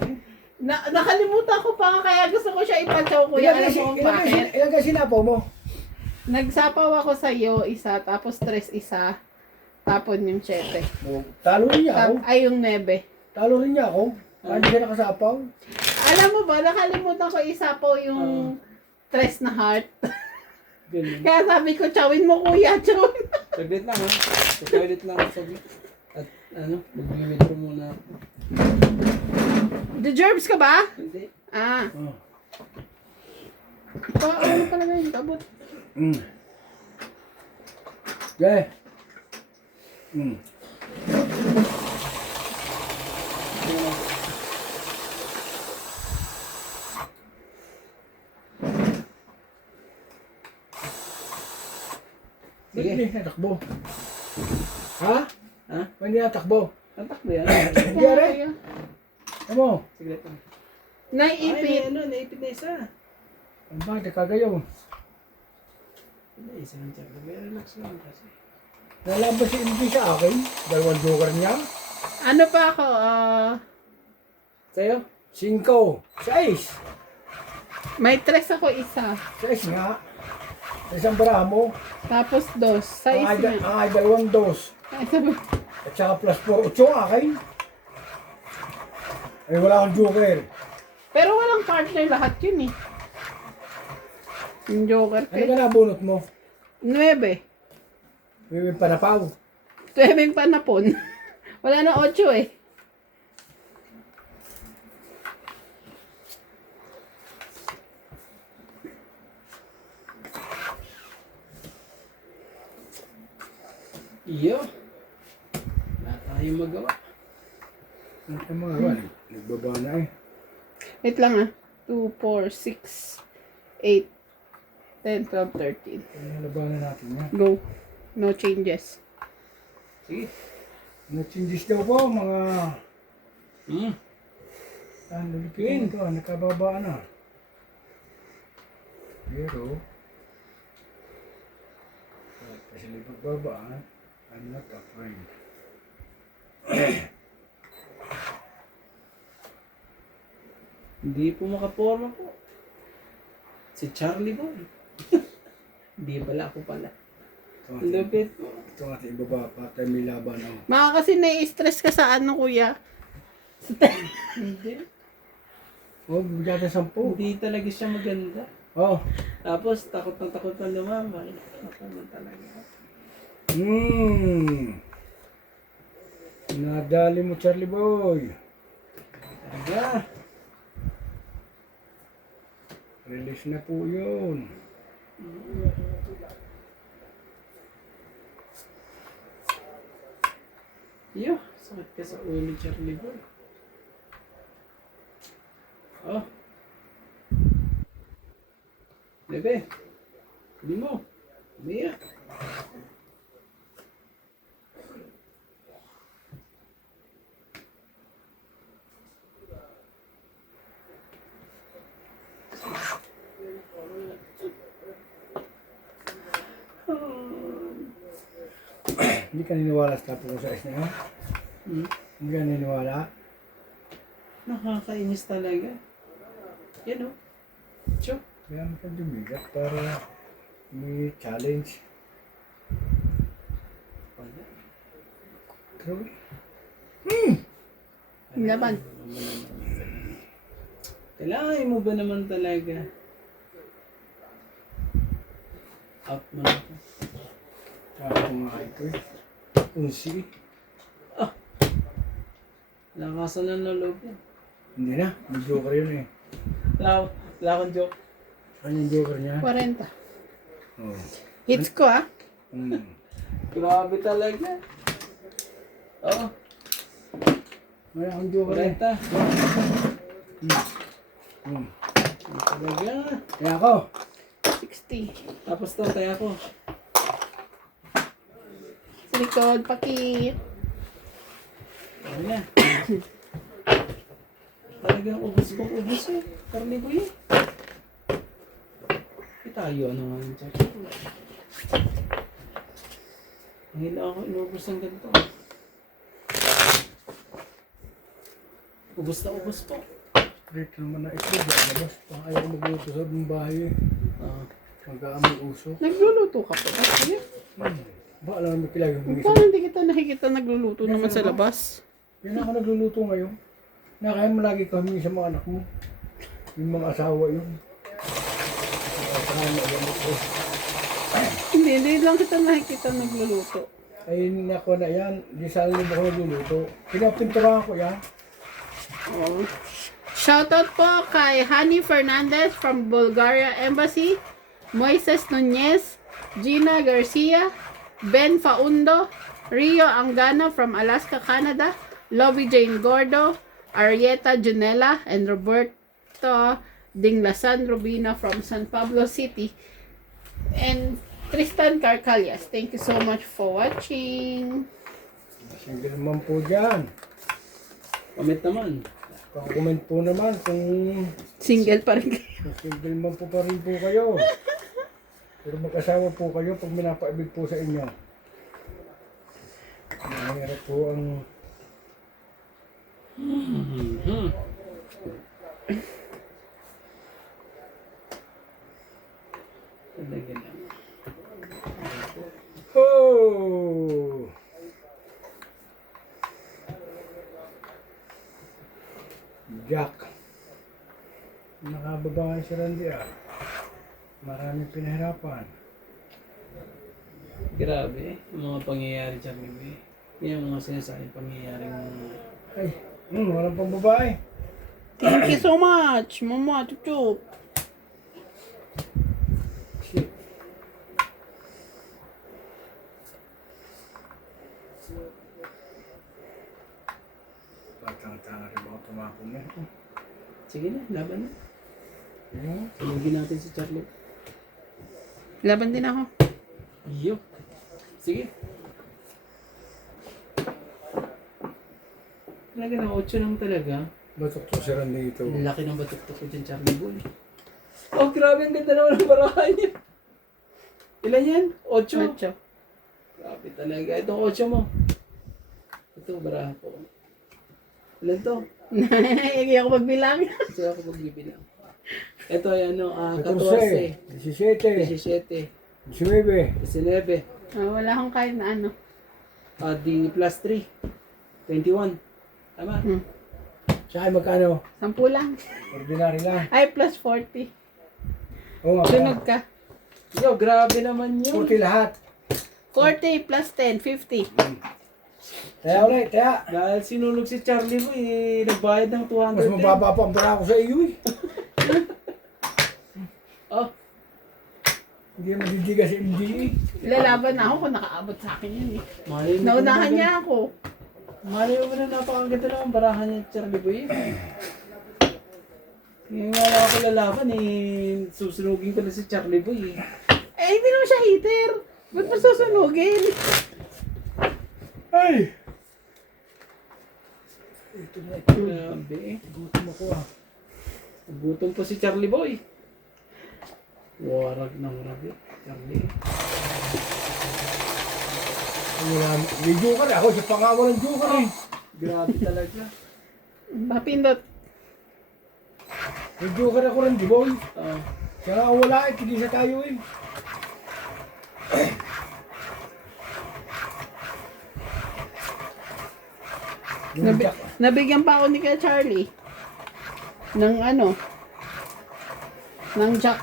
Nakalimutan ko pa nga, kaya gusto ko siya ipatsaw kuya. Alam mo kung bakit? Ilan kasi sinapo mo? Nagsapaw ako sa iyo isa, tapos 3 isa, tapon yung 7. Talo rin niya ako. Ay, yung 9. Talo rin niya ako. Hindi siya nakasapaw. Alam mo ba, nakalimutan ko isapaw yung 3 na heart. Ganun. Kaya sabi ko, chawin mo kuya, chawin. Saglit lang ha. Sa toilet lang ako saglit. At ano, mag-withdraw muna ako. Deserves ka ba? Hindi. Ah. Oh. Ano talaga yung tabot? Okay. Sige. Hindi natakbo. Ha? Ha? Hindi natakbo. Ang takbo yan. Hindi are. Ano? Saglit lang. Ay, Naiipit. ano, naipit na isa. Ang bakit kagayo? Hindi, isa lang siya. Relax lang kasi. Nalaban si MD sa akin. Dalawang joker niya. Ano pa ako? Sa'yo? 5. 6. May 3 ako isa. 6 nga. Isang bara mo. Tapos 2. Sa Ang isa. ay dalawang dos. Ay, sabi. At saka plus 4. 8 ang akin. Ay wala akong joker. Pero walang partner lahat yun eh. Yung joker ko Ano ba nabunot mo? 9. May panapaw. 9 panapon. Wala na 8 eh. Iyo. Wala tayong magawa. Ano ang mga gawa? Nagbaba na eh. Wait lang ah. 2, 4, 6, 8, 10, 12, 13. Labanan natin yan. Go. No changes. Sige. Changes daw po, mga... Hmm. Nalipin ito, nakababa na. Pero... kahit pa sila pagbabaan, I'm not afraid. Hindi po makaporma po. Si Charlie Boy. Hindi pala ako pala. Ang lupit po. Ito ang ating ibaba, patay may laban ako. Baka kasi nai-stress ka sa ano, kuya. Hindi. Oh, bigyan natin 10. Hindi talaga siya maganda. Oh. Tapos takot na lumamay. Ano talaga. Nadali mo, Charlie Boy. Talaga. Release na po yun. Yo, sakit ka sa ulo, Charlie Boy. Oh. Bebe. Hindi mo. Mia. Hindi ka niniwala sa tapo ko sa is na yun? Hindi ka niniwala? Nakakainis talaga. Yan o. Chok. Kaya ka dumigat para may challenge. Wala. Grabe. Laban. Kailangan mo ba naman talaga? Up mo na ako. Sabi ko nga ito eh. Unsi. Lakasan na ng loob yan. Hindi na. May joker yun eh. Wala akong joke. Ano yung joker niya? 40. Oh. Hits ko, ah. Grabe talaga. Oo. Wala akong joker eh. 40. Talaga. Kaya ako. 60. Tapos tayo ako. Sa likod, pakit. Ano na? Talagang ubos kong ubos eh. Karni ko eh. Tayo ano nga yung check. Hila ako inubos ng ganito. Ubos na ubos po. Straight naman na ito. Labas. Pang ayaw ko magluto sa buong bahay eh. Mag-aamoy uso. Nagluluto ka pa ba? Kuya? Ba, alam mo kilagay mo isa. Parang hindi kita nakikita nagluluto naman sa labas. Yan ako nagluluto ngayon. Nakain mo lagi kami sa mga anak mo. Yung mga asawa yun. Hindi lang kita nakikita nagluluto. Ay, nako na yan. Di sa alam ako nagluluto. Pinapinturahan ko yan. Oh. Shoutout po kay Hani Fernandez from Bulgaria Embassy, Moises Nunez, Gina Garcia, Ben Faundo, Rio Angano from Alaska, Canada, Lovey Jane Gordo, Arieta Junella, and Roberto Dinglasan Rubina from San Pablo City, and Tristan Carcalias. Thank you so much for watching. Single naman po dyan. Comment naman. Comment po naman kung Single pa rin kayo. single man po pa rin po kayo. Pero mag-asawa po kayo pag minapaibig po sa inyo. Mahirap po ang... Talaga lang. Oh! Jack. Nakababa si Randy ah. Maraming pinahirapan. Grabe. Yung mga pangyayari dyan, bebe. Yan ang mga sinasayang pangyayaring Ay, walang pang babae. Thank you so much, Mama Chuchup. Shit. Patang-tanga rin baka tumakong na. Sige na, laban na. Ano? Tulugin natin si Charlie. Laban din ako. Yo. Sige. Talaga na 8 lang talaga. Batok to si Randy ito. Ang laki ng batok ko dyan, Charlie Boy. Oh, grabe, ang ganda naman ng barahan niya. Ilan yan? 8? 8. Grabe talaga. Itong 8 mo. Ito, barahan ko. Ilan to? Hindi ako magbilang. Kasi ako magbibilang. Ito ay ano, 14, 14, 17, 17, 19. 19, Wala akong kahit na ano. di plus 3, 21. Tama? Tsaka magkano? 10 lang. Ordinary lang. Ay, plus 40. Oo nga. Sunod ka. Yo, grabe naman yun. 40 lahat. 40 plus 10, 50. Kaya ulit, kaya. Dahil sinulog si Charlie mo, nagbayad ng 200. Mas mababa pa ang bara ko sa iyo eh. Oh, Hindi na madidiga si MD eh. Lalaban na ako kung nakaabot sa akin yun eh. malay mo Naunahan na- niya ako. Malay mo na napakaganda naman barahan niya, Charlie Boy. Ngayon wala ako lalaban susunugin ko na si Charlie Boy Eh, hindi naman siya hitter. Ba't pa susunugin? Ay! Ito na ito. Grabe Gutom ako ah. Gutom pa si Charlie Boy. Warag ng rabi, Charlie. Wala. May joker ako. Siya pa nga walang joker eh. Grabe talaga. Mapindot. May joker ako rin, di boy. Oh, Siya nga wala eh. Tigisa tayo eh. Nabigyan pa ako ni Kuya Charlie. Ng ano? Ng jack.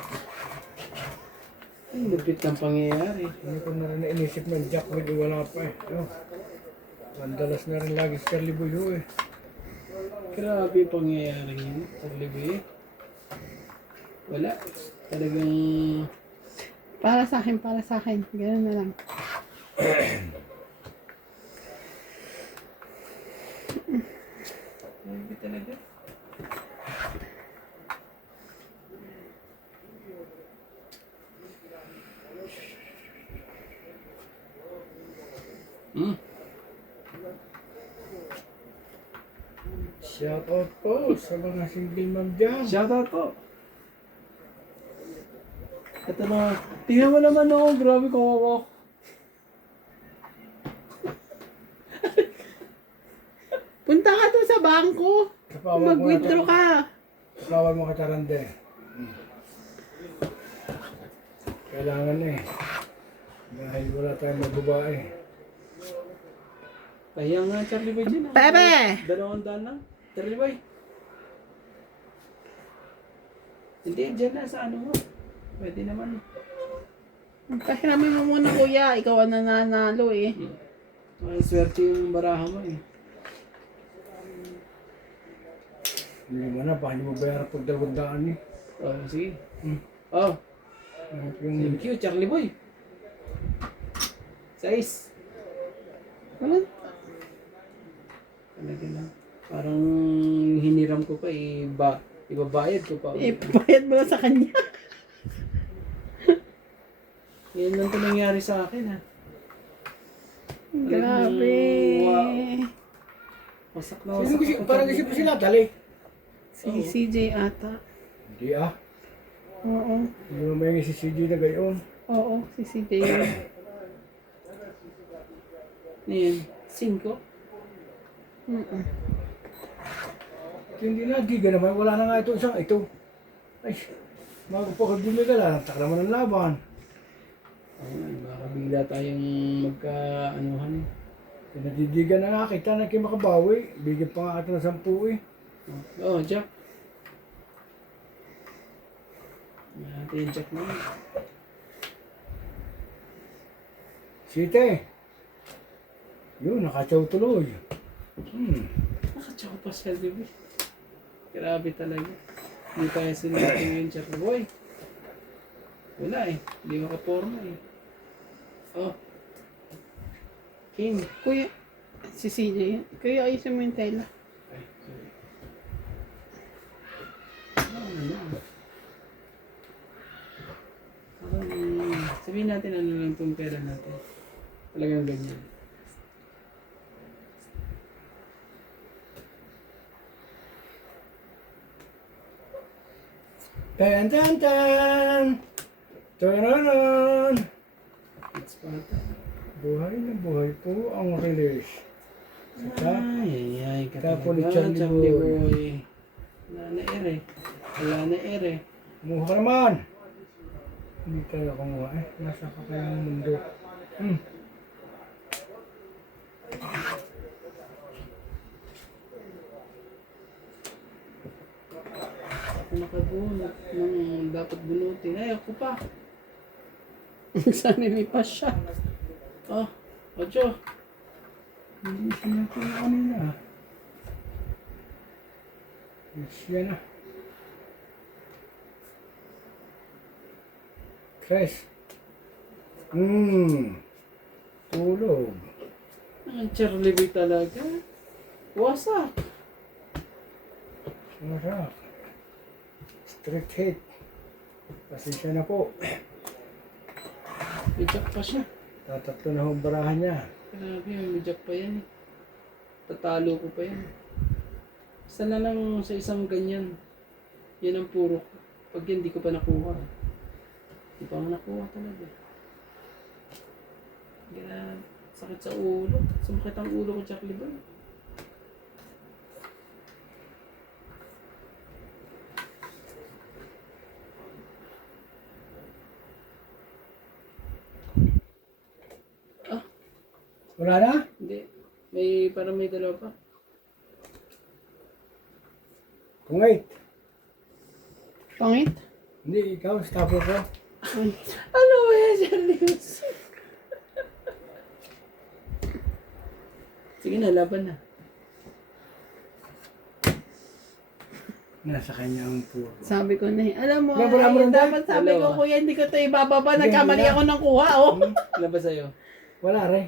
ang lupit ng pangyayari. Hindi ko na rin nainisip ng Jack Will. Wala pa eh. Oh. Mandalas na rin lagi si Charlie Boy ho eh. Grabe yung pangyayari yun, Charlie Boy. Wala. Talagang Para sa akin, para sa akin. Ganun na lang. grabe talaga. Shout out po sa mga single mom dyan. Shoutout po. Ito na. Tingnan mo naman ako. Grabe kawawa ko. Punta ka doon sa bangko. Mag-withdraw ka. Kapawan mo ka Tarande. Kailangan eh. Dahil wala tayong magbabae. Kaya nga Charlie Boy dyan. Bebe! 200 lang. Charlie Boy. Hindi, dyan na sa ano mo. Pwede naman. Pahiramin mo muna kuya. Ikaw ang nananalo eh. May swerte yung baraha mo eh. Hindi mo na, baka hindi mo bayaran pag 200 eh. Oh, sige. Oh, Yung thank you Charlie Boy. 6. Wala. Talaga lang. Parang hiniram ko pa ibabayad ko pa. Ibayad mo sa kanya. Yan lang ito nangyari sa akin ha. Grabe. Wasak na Sino wasak. kasi, parang kasi pa sila, dali. Si CJ ata. Hindi ah. Oo. Hindi mo may si CJ na gayon. Oo, si CJ yun. Yan. 5. Mm-mm. Hindi na, giga naman. Wala na nga ito, isang ito. Ay, magpapagdumigala lang. Takla mo ng laban. Baka bigla tayong magka-anuhan. Pinadidigan na nga kita na kayo makabawi. Bigyan pa nga ito ng 10 eh. Oh, Jack. Natin yung Jack naman. Site. Yun, nakatsaw tuloy. Nakatsaw pa siya, di ba? Grabe talaga. Hindi tayo sinunod ngayon, Jack Boy. Wala eh. Hindi makaporma eh. Oh. King. Kuya, si CJ yun. Kuya, ayusin mo yung tela. Ay, sorry. Ano? Sabihin natin ano lang itong pera natin. Talagang ganyan. Tan tan tan! Taranan! It's pata. Buhay na buhay po ang release. Saka, Ay, Tapon ni katalaga, Charlie Charlie Boy. Boy. Wala na ere. Wala na ere. kumuha ka naman! Hindi tayo kumuha eh. Nasa ka kayang mundo. Ako nakabunot ng dapat bunutin. Ay, ako pa. Sana may pa siya. Oh, Ocho. Hindi siya ko na kanina. Yes, yan na. Tres. Tulog. Ang Charlie Boy talaga. Wasak. Sarap. Strict hit. Pasensya na po. May jack pa siya. Tatatlo na hong barahan niya. Grabe, may jack pa yan eh. Tatalo ko pa yan. Isa na lang sa isang ganyan. Yan ang puro ko. Pag yan, di ko pa nakuha. Di pa ako nakuha talaga. Grabe. Sakit sa ulo. Sumakit ang ulo ko, Charlie Boy. Wala na? Hindi. Parang may dalawa pa. Kung 8. Pangit? Hindi, ikaw, stopper ko. Ano ba yan, Charlie Boy? Sige na, laban na. Nasa kanya ang puro. Sabi ko na eh. Alam mo, Wala mo ayun, rin dapat sabi ko, Dalawa. kuya, hindi ko ito ibababa. Hindi, Nagkamali hindi na. ako ng kuha, oh. Laban sa'yo. Wala rin.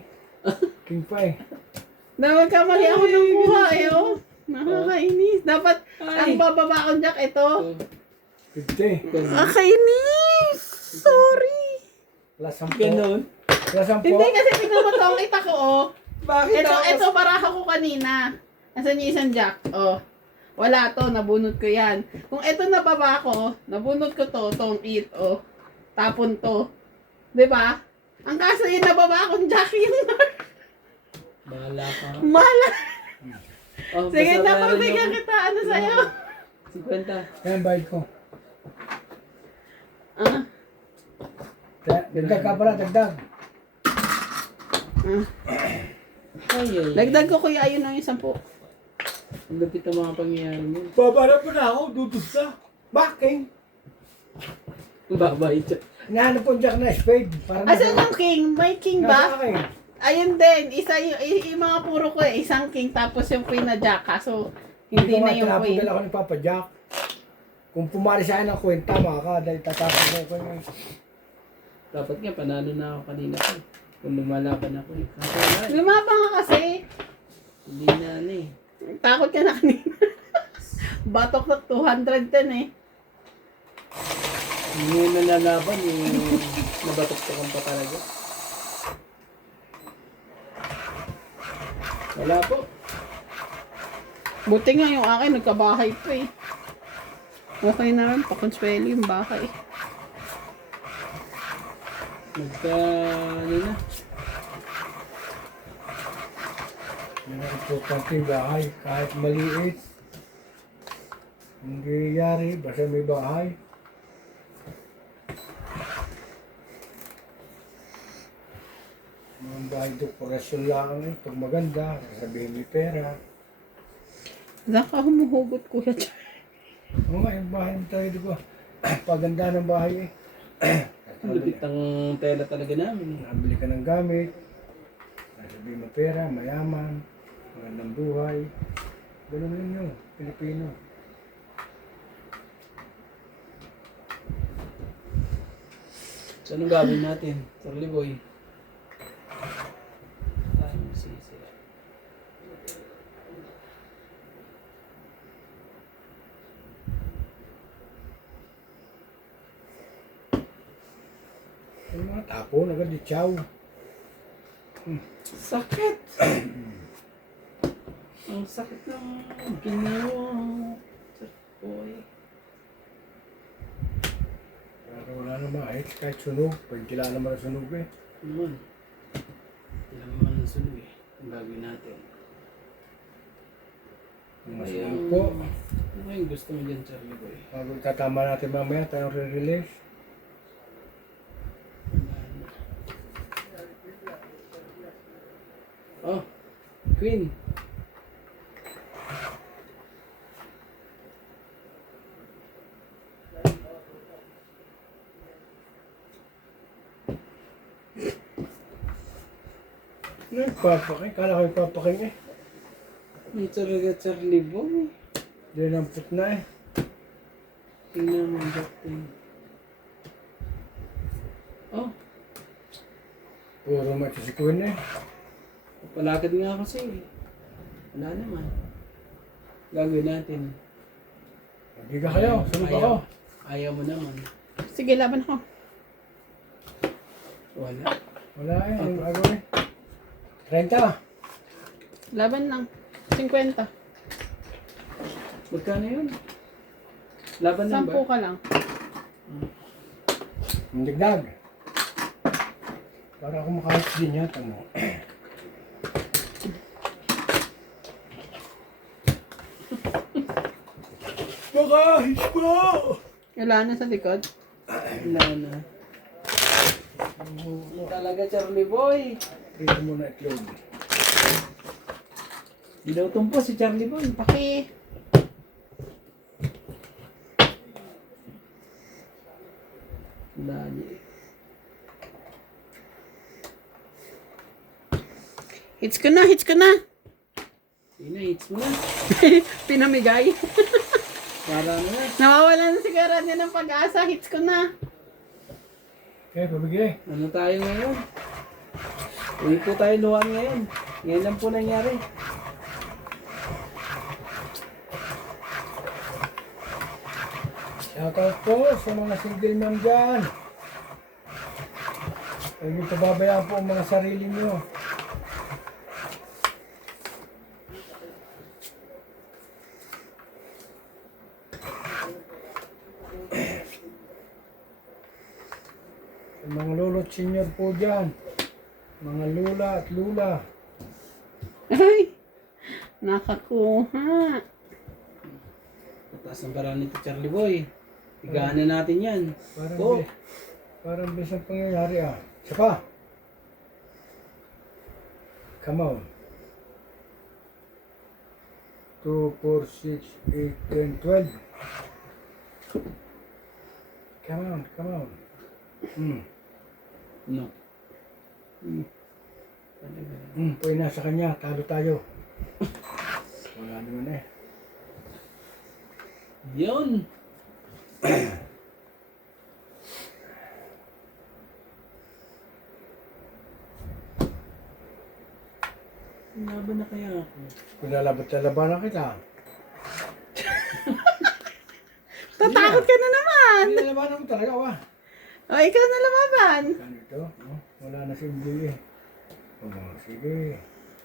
King pa eh. Nagkamali ako ng kuha, eh, oh. Nakakainis. Dapat, ang bababa kong jack, ito. 50. Nakakainis! Sorry. Plus 10. Ganon. Plus 10. Hindi kasi tingnan mo to, kita ko, oh. Bakit Ito baraha ko kanina. Nasaan yung isang jack? Oh. Wala to, nabunot ko yan. Kung ito nababa ko, nabunot ko to, tong it, oh. Tapon to. 'Di ba? Ang kaso yung nababa akong jack yung Bahala ka. mala. Oh, Sige basta na, meron pagbigyan yung- kita. Ano sa'yo? 50. Yan, bayad ko. Ah, Dagdag ka pala, dagdag. Ay, ay. Lagdag ko kuya, ayun ang 10. Ang lupit ang mga pangyayari mo. Babara pa na ako, dudod ka. Backing. Babay siya. Hinahanap ko jack na spade. Para Asan yung king? May king ba? Nasa akin. Ayun din. Isa yung mga puro ko eh. Isang king tapos yung queen na jack. Kaso hindi na yung queen. Tinapon ako ni Papa Jack. Kung pumari sa akin ng kwenta, ka dahil tatapon ko yun. Dapat nga, panalo na ako kanina pa eh. Kung lumalaban ako eh. Kaso wala eh. Lumabang ka kasi. Hindi na ano eh. Takot ka na kanina. Batok na 210 eh. Hindi mo nalalaban eh. Nabatok-tokan pa talaga. Wala po. Buti nga yung akin, nagkabahay pa eh. Okay na rin, pakonsuelo yung bahay. Ano na. Yan ang importante yung bahay. Kahit maliit. Hindi nangyayari, basta may bahay. Mga bahay dekorasyon lang eh. Pag maganda, sabihin may pera. Saan ka humuhugot kuya dyan? Oo nga, yung bahay mo tayo di ko. Paganda ng bahay eh. Ang lupit ang tela talaga namin eh. Nabili ka ng gamit. Sabihin mo pera, mayaman. Magandang buhay. Ganun lang yun, Pilipino. So anong gagawin natin? Charlie Boy. Tayo sisira. Yung mga tapon agad di chow. Sakit! Ang sakit ng ginawa. Boy. Pero wala naman, kahit sunog, pagkila naman ang sunog eh. Naman. Hindi naman ang sunog eh. Ang gagawin natin. Mas Ay, sunog po. Ano yung gusto mo dyan, Charlie Boy? Bago tatama natin mamaya, tayong re-release. Oh, Queen. Ano yung papaking? Kala ko yung papaking eh. Ang talaga, Charlie Boy. Dinampot na eh. Tingnan mo ang dating. Oh, Puro magsisikuin eh. palakad nga kasi. Wala naman. Gagawin natin. Hindi ka kayo, sunod ako. Ayaw mo naman. Sige, laban ako. Wala. Wala eh, yung gagawin. 30. Laban lang. 50. Magkano yun? Laban lang 10 ba? ka lang. Ang digdag. Para ako makahit din yan, tamo. Makahit mo! Wala na sa likod. Wala na. Yung talaga, Charlie Boy. Prito mo na itlog. Hindi daw tumpo si Charlie Boy. Paki. Dali. Hits ko na, hits ko na. Hits mo na. Pinamigay. Para ano na. Nawawalan na siguro niya ng pag-asa. Hits ko na. Okay, pabigay. Ano tayo ngayon? Uwi po tayo luwan ngayon. Ngayon lang po nangyari. Shoutout po sa mga single mom dyan. Huwag niyo pababayaan po ang mga sarili niyo. Sa mga lolo at senior po dyan. Mga lula at lula. Ay, nakakuha. Pataas ang parang nito, Charlie Boy. Higaan na natin yan. Parang, Oh. parang bisang pangyayari ah. Isa pa. Come on. 2, 4, 6, 8, 10, 12. Come on, come on. No. Talaga. Pwede na sa kanya, talo tayo. Wala naman eh. Yun. Laban na kaya ako. Pinalabat-labanan kita. Tatakot ka na naman. Pinalabanan mo talaga ba? O, ikaw na lumaban. Ganito, no? Wala na si Billy eh. Sige.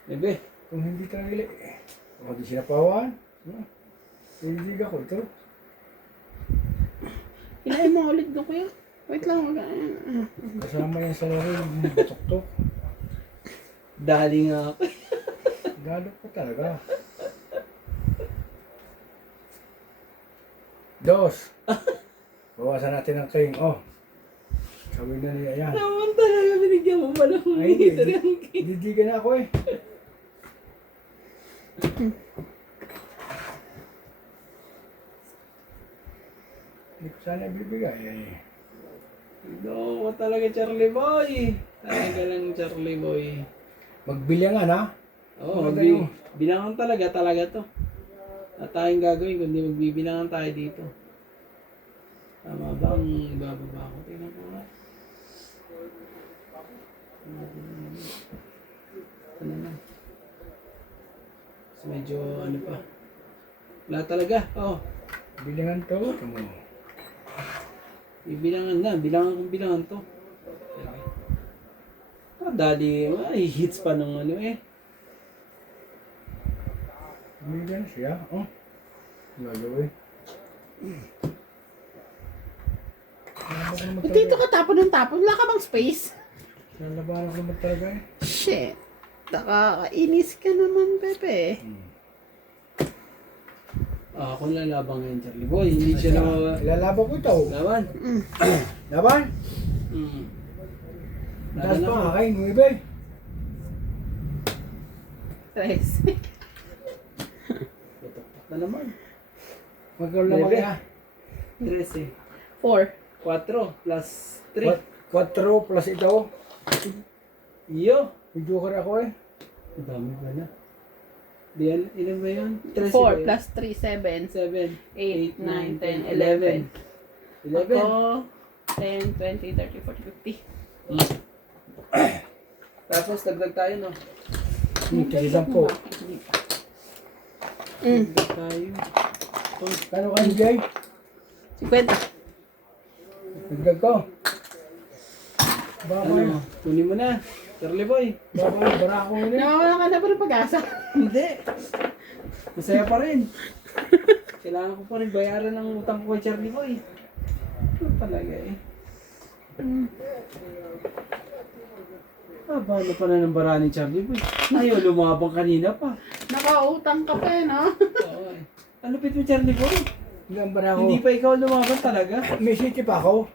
Bebe. Kung hindi talaga kung di sinapawan, no? Hindi ako ito. Ilayin mo ulit doon kuya. Wait lang. Kasama yan sa laro, yung batok-tok. Dali nga ako. Galo ko talaga. Dos. Bawasan natin ang king. Oh. Sabi na niya yan. Naman talaga binigyan mo pa ng Ay, hindi. didigan na ako eh. Hindi ko sana bibigay eh. No, talaga Charlie Boy. Talaga lang Charlie Boy. Magbilyangan ha? Oo, Ano tayo? bilangan talaga to. At tayong gagawin kundi magbibilangan tayo dito. Tama ba ang ibababa ko? Tingnan ko nga. Ano na. So medyo ano pa. Wala talaga. Oh, Bilyangan to. bibilangan na. Bilangan kong bilangan to. Okay. Napakadali. Ay, hits pa ng ano eh. Bumigyan siya. Oh. Gagawin. Ba't dito ka tapon ng tapon? Wala ka bang space? Lalabanan ko naman talaga eh. Shit. Nakakainis ka naman, Pepe. Ako na labang ngayon, Charlie Boy. Hindi siya na... Ilalaban ko ito. Laban. Laban? Mm. Taas Laban pa ako. kakain mo iba eh. Tres. Tutok na naman. Magkaroon naman Bebe. niya. 13. 4. 4 plus 3. 4 plus ito. Iyo. May joker ako eh. Ang dami ba na? Diyan, ilan ba yun? 4 plus 3, 7. 7, 8, 9, 10, 11. 11. Ako, 10, 20, 30, 40, 50. Mm. Tapos, dagdag tayo, no? Tigil po. Dagdag tayo. Kano kayo Jay? 50. Dagdag ko. Babay. Ano? Kunin mo na. Charlie Boy. Babay. Bara ako yun eh. Nakawala ka na ba ng pag-asa? Hindi. Masaya pa rin. Kailangan ko pa rin bayaran ng utang ko kay Charlie Boy. Ano talaga eh. Bala pa na ng bara ni Charlie Boy. Ayaw, lumabang kanina pa. Nakautang ka pa eh, no? Oo eh. Ano pit mo Charlie Boy? Hanggang bara ako. Hindi pa ikaw lumaban talaga. May city pa ako.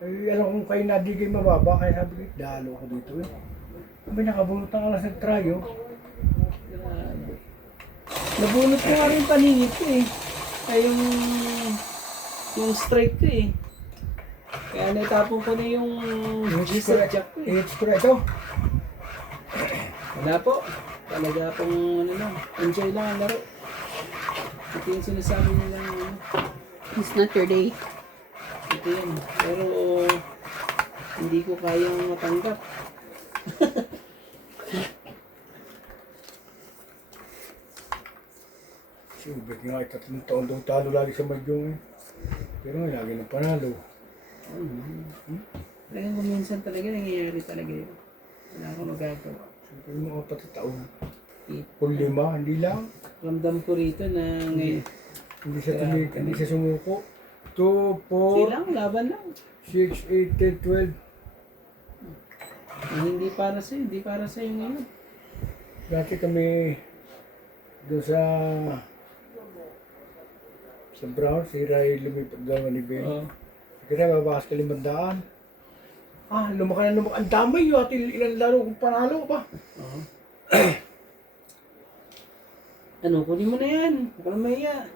Ay, alam kong kayo nadigay mababa. Kaya sabi ko, dalo ako dito eh. Sabi nakabunot ang alas ng trayo. Nabunot ko nga rin paningit ko eh. Ay yung strike ko eh. Kaya natapon ko na yung G-set jack ko eh. Hits ko na ito. Wala po. Talaga pong ano lang. Enjoy lang ang laro. Ito yung sinasabi nila ano. It's not your day. Ito yun. Pero hindi ko kayang matanggap. Si Ubek nga, 3 taon daw talo lagi sa Madyong eh. Pero nga, lagi na panalo. Talagang kung minsan talaga nangyayari talaga yun. Wala akong magagawa. Siyempre yung mga pati taon. Kung 5, hindi lang. Ramdam ko rito na ngayon. Hindi siya tumig, hindi siya sumuko. 2, 4, Silang, laban lang. 6, 8, 10, 12. Hindi para sa'yo, hindi para sa'yo ngayon. Dati kami doon sa Brown, si Ray lumipag gawa ni Ben. Oo. Kaya babakas ka 500. Lumaki na lumaki. Ang damay yun. At ilan laro kung panalo pa. Oo. Ano, kunin mo na yan. Huwag ka na mahiya.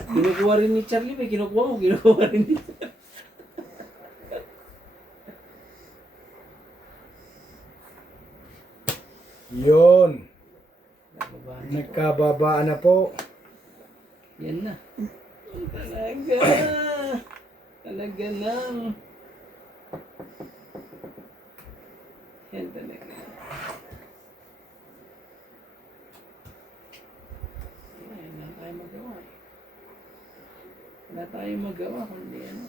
Kinukuha rin ni Charlie, may kinukuha mo, kinukuha rin ni Charlie. Yun. Nababaan. Nagkababaan na po. Yan na. Talaga. Talaga lang. Yan talaga. Ay, wala tayong magawa. Wala tayong magawa kundi ano.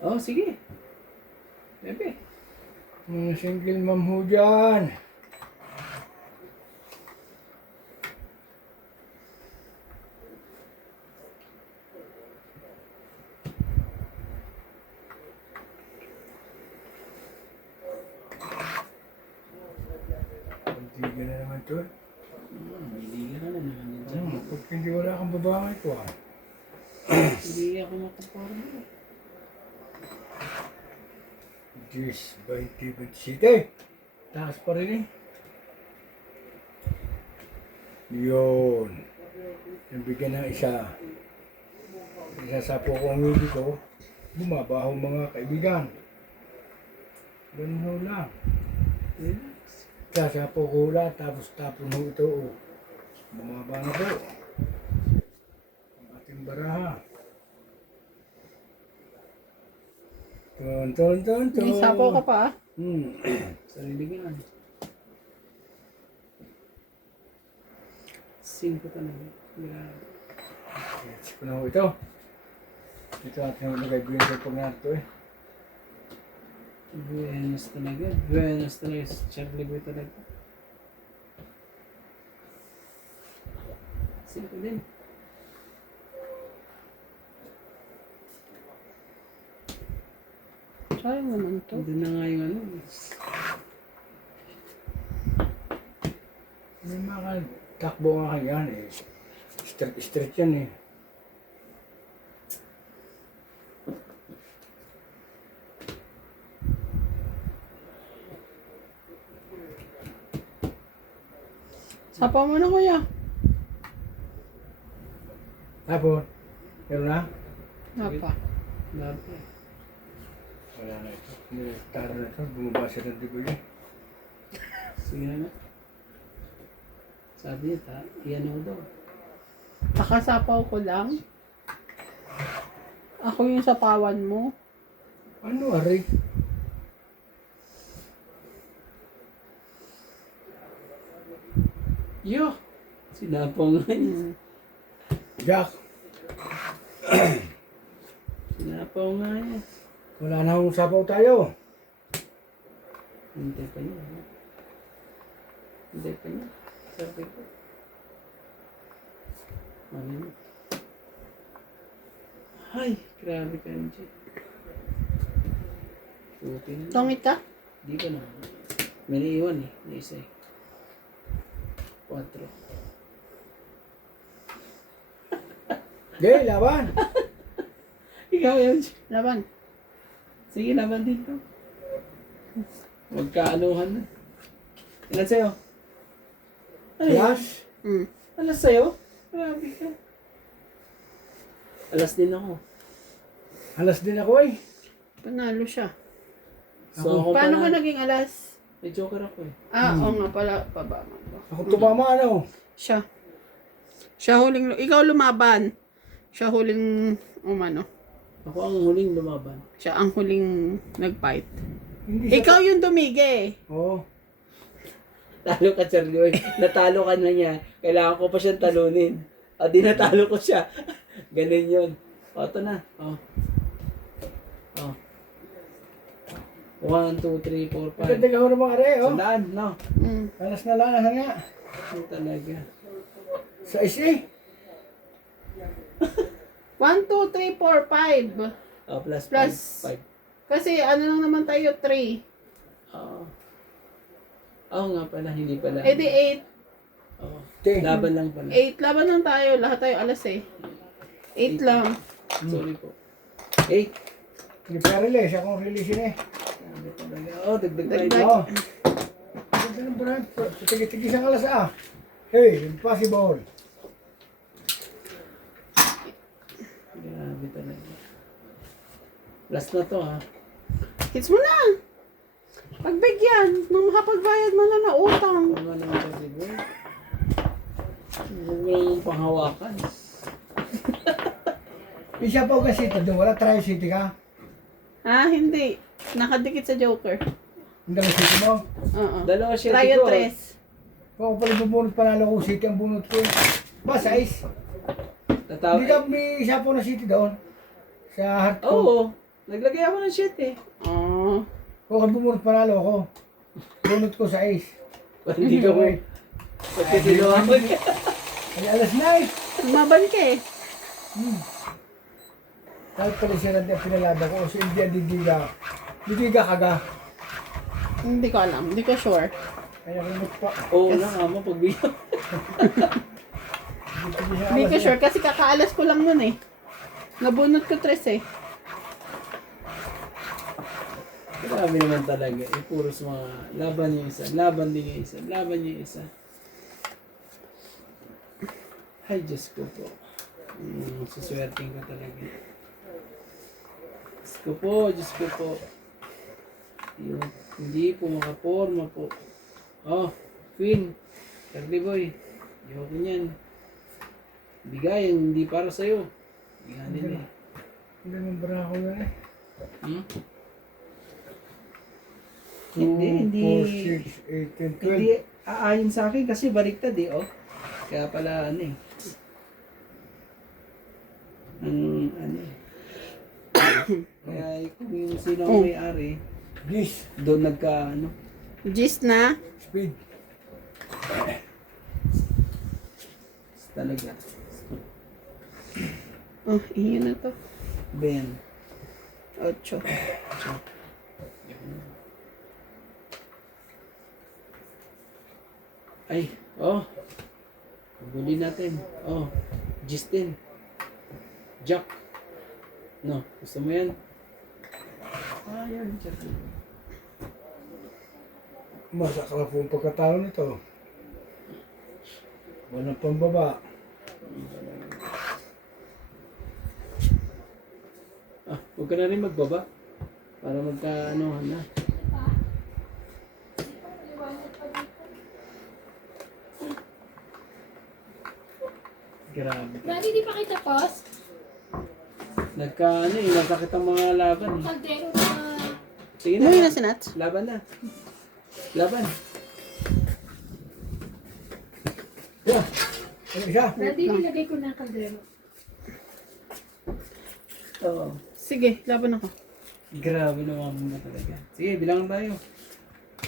Oh, sige. Bebe. Single ma'am ho dyan. Hindi na naman to. Hindi ka na naman yan dyan. Pag hindi wala kang babae ko Hindi ako makaporma. 10, 20, 27. Taas pa rin eh. Yun. Nabigyan ng isa. Isasapo ko ang hindi ko. Bumabaho mga kaibigan. Ganun ho lang. Sasapo ko lang tapos tapon ho ito. Oh. Bumaba na po. Ang ating baraha. Ton, ton, ton, ton. May sapo ka pa. Sarili ko na. 5 talaga. Grabe. Yes, ko na ho ito. Ito ating nagay bigyan sa pag nato eh. Buenos talaga. Buenos talaga. Charlie Boy talaga. Simple din. Sayang naman to. Hindi na nga yung ano. May mga takbo nga yan eh. Straight yan eh. Sapa mo na kuya. Tapos, meron na? Sapa. Dapat. Wala na ito. Tara na ito. Bumabasa ng dibo yun. Sige na nga. Sabi niya, iyan ako daw. Nakasapaw ko lang. Ako yung sapawan mo. Ano, Aray? Yo! Sinapaw nga niya. Jack, Sinapaw nga niya. wala na akong sapaw tayo. Hintay pa niya. Hintay pa niya. Sabi ko. Ano yun? Ay, grabe ka NJ. Puti na. Tongit ka? Di ba na? May naiwan eh. Na isa eh. 4. Di, laban. Ikaw yun. Laban. Sige, laban din to. Magkaanuhan na. Ilan sa'yo? Ay, Yes. alas sa'yo? Grabe ka. Alas din ako. Alas din ako eh. Panalo siya. So, ako Paano ka pa na. naging alas? May joker ako eh. Oo nga pala. Pabama ko. Ako tumama ano. Siya. Siya huling... Ikaw lumaban. Siya huling umano. Ako ang huling lumaban. Siya ang huling nag-fight. Hindi siya. Ikaw yung dumige. Oo. Talo ka, Charlie. Oy. Natalo ka na niya. Kailangan ko pa siyang talunin. O, di natalo ko siya. Ganun yun. O, ito na. O. O. 1, 2, 3, 4, 5. Maganda ka mo naman are oh. Sandaan, no? Alas na lang nga. Ito talaga. Sa isi. 1, 2, 3, 4, 5. O, plus Plus. 5. Kasi ano lang naman tayo, 3. Oo. Oo nga pala, hindi pala. Eh di 8. Oo. Ting. Laban lang pala. 8. Laban lang tayo. Lahat tayo alas eh. 8 lang. Sorry po. 8. Hindi pa release. Akong release yun eh. Sabi talaga. Oh, dagdag tayo. Dagdag. Oo. Maganda ng brand. Tigis ang alas ah. Hey, impossible. Grabe talaga. Last na to ha. Hits mo na. Pagbigyan. Nung makapagbayad mo na na utang. Tama naman siya si Boy. Huwag mo lang panghawakan. Isa pa ka city doon. Wala Tri-City ka. Ah, hindi. Nakadikit sa Joker. Hindi ang city mo. Oo. Dalawa siya Trial ko. 3. Kung ako pala bubunot panalo ko city ang bunot ko. Ba, size. Tatawa. Hindi ka may isa po na city doon. Sa heart ko. Oo. Naglagay ako ng shit eh. Oh. Kung ako bubunot panalo ko. Bunot ko sa ace. Hindi ka mo. Pagkasiluhan mo. Ay, alas na eh. Tumaban ka eh. Kahit pala siya natin ang pinalada ko. Si India Didiga. Didiga kaga. Hindi ko alam. Hindi ko sure. Kaya kumot pa. Oo na nga mo pagbigyan. Hindi ko sure kasi kakaalas ko lang nun eh. Nabunot ko 3 eh. Grabe naman talaga. Eh, puros mga laban yung isa. Laban din yung isa. Laban yung isa. Ay, Diyos ko po. Suswerting ka talaga. Diyos ko po, Diyos ko po. Yung, hindi po makaporma po. Oh, Queen. Charlie Boy. Ayoko niyan. Bigay, hindi para sa'yo. Bigyan din eh. Hindi naman bara ako na eh. Hmm? 2, Hindi. 4, 6, 8, 10, 12. Hindi aayon sa akin kasi baliktad eh, oh. Kaya pala ano eh. Ano eh. Kaya kung yung sino ang may-ari, This, Doon nagka, ano, Gis na. speed. talaga. Oh, yun na to. Ben. 8. Ay, oh. Huli natin. Oh, Justin. Jack. No, gusto mo yan? Ah, yan. Jack. Masakla po ang pagkatao nito. Walang pambaba. Ah, huwag ka na rin magbaba. Para magka-ano na. Grabe. Daddy, di pa kita post? Nagka-ano eh, nagkakit ang mga laban eh. Kaldero na... Sige Umuwi na na. si Nats. Laban na. Laban. Yeah. Ano isa? Daddy, nilagay ko na ang kaldero. Oo. Sige, laban ako. Grabe naman mo talaga. Sige, bilangan tayo.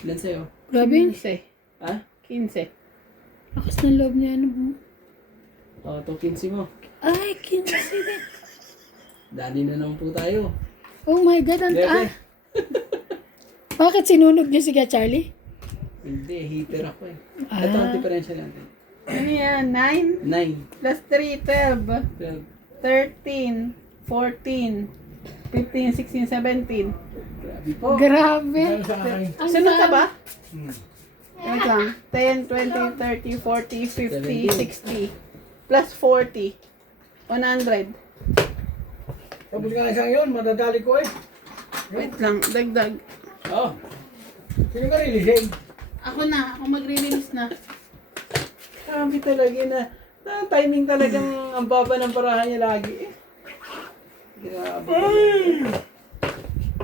Ilan sa'yo? Grabe. 15. Ha? 15. Lakas ng loob niya, ano mo? Oo, to 15 mo. Ay, 15 din. Dali na naman po tayo. Oh my God, ang Bebe. Bakit sinunog niyo si Kuya Charlie? Hindi, heater ako eh. Ito ang differential natin. Ano yan? 9 9, plus 3, 12. 12. 13, 14, 15, 16, 17. Grabe po. Grabe. Ano sa akin? Ang Sunod ka ba? Hmm. Wait lang. 10, 20, 30, 40, 50, 60. Plus 40. 100. Tapos nga isang yun, madadali ko eh. Wait lang. Dagdag. Oh, Sino ka releasing? Ako na. Ako magre-release na. grabe talaga na. Timing talagang ang baba ng parahan niya lagi eh. Grabe.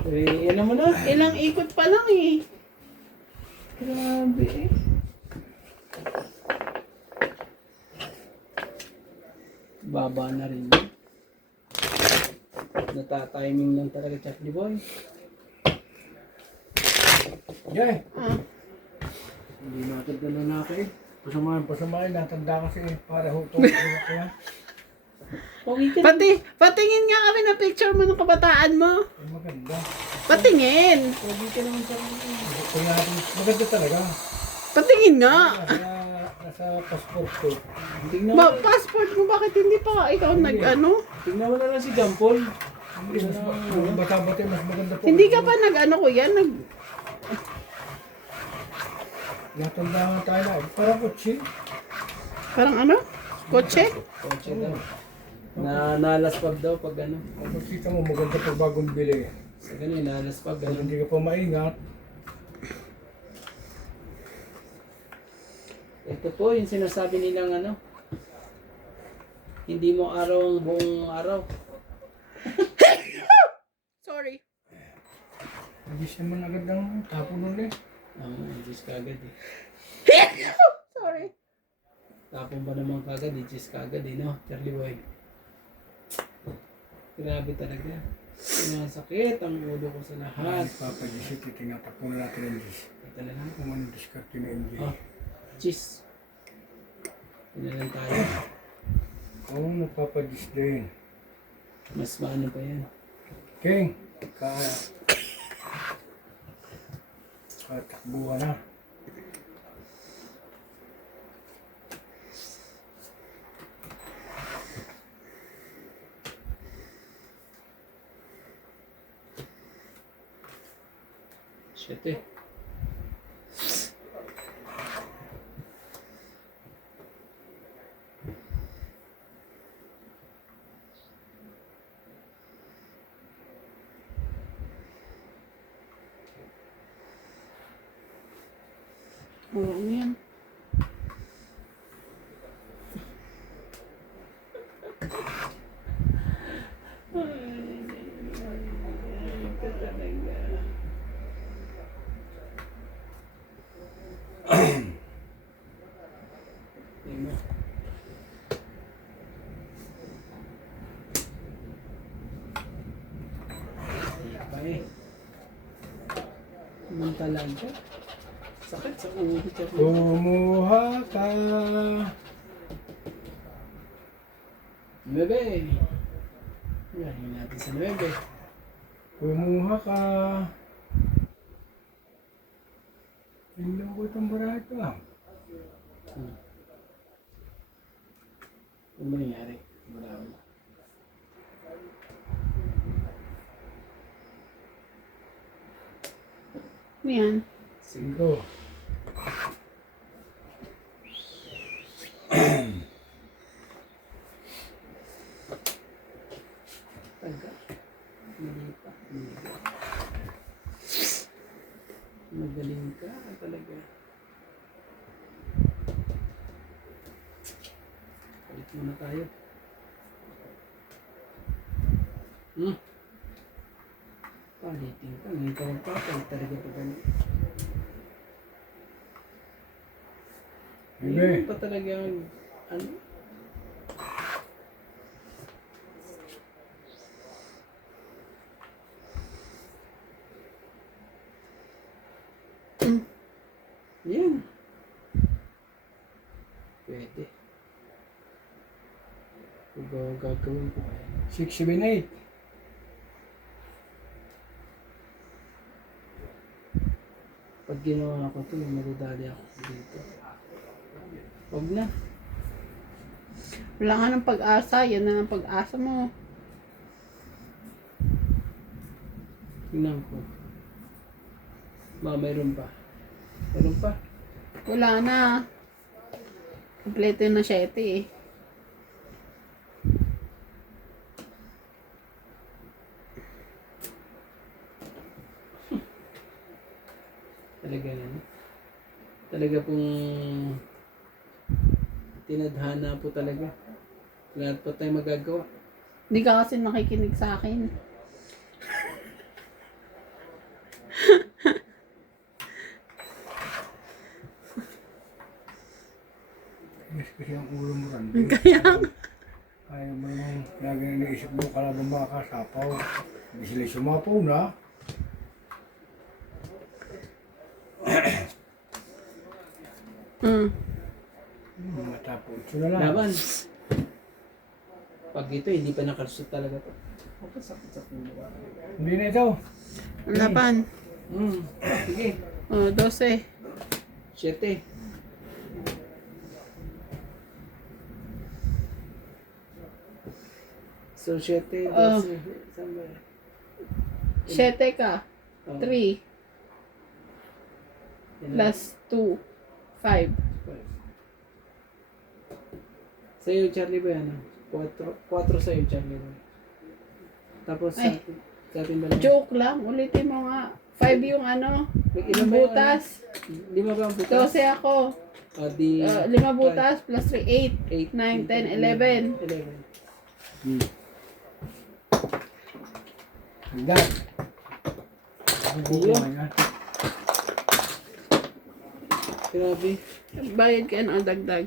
Eh, ano mo na? Ilang ikot pa lang eh. Grabe eh. Baba na rin yun. Nata-timing lang talaga Charlie Boy. Yeah. Ah. Hindi natin na lalaki. Pasamahin, natanda kasi para hutong kaya. Okay ka. Patingin nga kami ng picture mo ng kabataan mo. Ay, maganda. Patingin. Okay ka naman Charlie. Kaya maganda talaga. Patingin nga. Nasa passport ko. Tingnan mo, Passport mo, bakit hindi pa ikaw nag-ano? tingnan mo na lang si Jampol. Mas bata-bata mas maganda po. Hindi ka pa nag-ano ko yan? Natanda nga tayo na. Parang kutsin. Parang ano? Kotse? Kotse daw. Nalaspag daw pag ano. Kung kita mo maganda pag bagong bili. Sa ganun, nalaspag. Kung Ganun. hindi ka pa maingat, Ito po yung sinasabi nilang ano. Hindi mo araw ang buong araw. Sorry. hindi siya man agad ng tapo nun eh. Diyos kagad eh. Sorry. Tapon ba naman kagad eh. Diyos kagad eh, no? Charlie Boy. Grabe talaga. Sinasakit ang ulo ko sa lahat. Papagisip, tinatak muna natin ang Diyos. Ito na lang. Kung anong diskarte na hindi. Oh, cheese. Ito na lang tayo. Oo, nagpapadis din. Mas maano pa yan. King, katakbuhan na. Shit eh. Oo, ano yan? Tingnan. Iba eh. Naman talaga. Sakit sa ulo. Kumuha ka. Bebe. Yan, yun natin sa bebe. Kumuha ka. Hindi ko itong barato ah. Ano nangyari? Wala mo. Ano yan? Siguro. Taga. Mali pa. Magaling ka talaga. Balik muna tayo. Palitin ka. Ngayon ka magpapalit talaga pa ganun. Bebe. Yun pa talaga ang ano? Yan. Pwede. Kung ba gagawin ko kaya? 6, 7, 8. Pag ginawa ko ito, madadali ako dito. Huwag na. Wala nga ng pag-asa. Yan na ang pag-asa mo. Tingnan ko. Mayroon pa. Mayroon pa. Wala na. Kompleto na 7 eh. Talaga yan. Talaga pong tinadhana po talaga. Lahat pa tayo magagawa. Hindi ka kasi nakikinig sa akin. Yes, kasi ang ulo mo rin. Kaya Ayaw mo naman, lagi na naisip mo, kalabang makakasapaw. Hindi sila sumapaw na. Matapos na lang. Laban. Pag ito, hindi pa nakalusot talaga to. Ako sakit sa pulo. Hindi na ito. ang laban. Sige. Oh, 12. 7. So, 7, 12. Oh. Saan ba? 7 ka. Oh, 3 yan na. plus 2. 5. Sa'yo, Charlie ba yan? 4 sa'yo, Charlie ba? Tapos sa Ay. atin. Sa atin ba lang? Joke lang. Ulitin mo nga. 5 yung ano. Ilan ba yung Butas. ano? 5 ba ang butas? 12 ako. Di 5 butas plus 3. 8. 9, 10, 11. 11. Hanggang. Ang buko Iyo. na yan. Grabe. Bayad ka ng dagdag.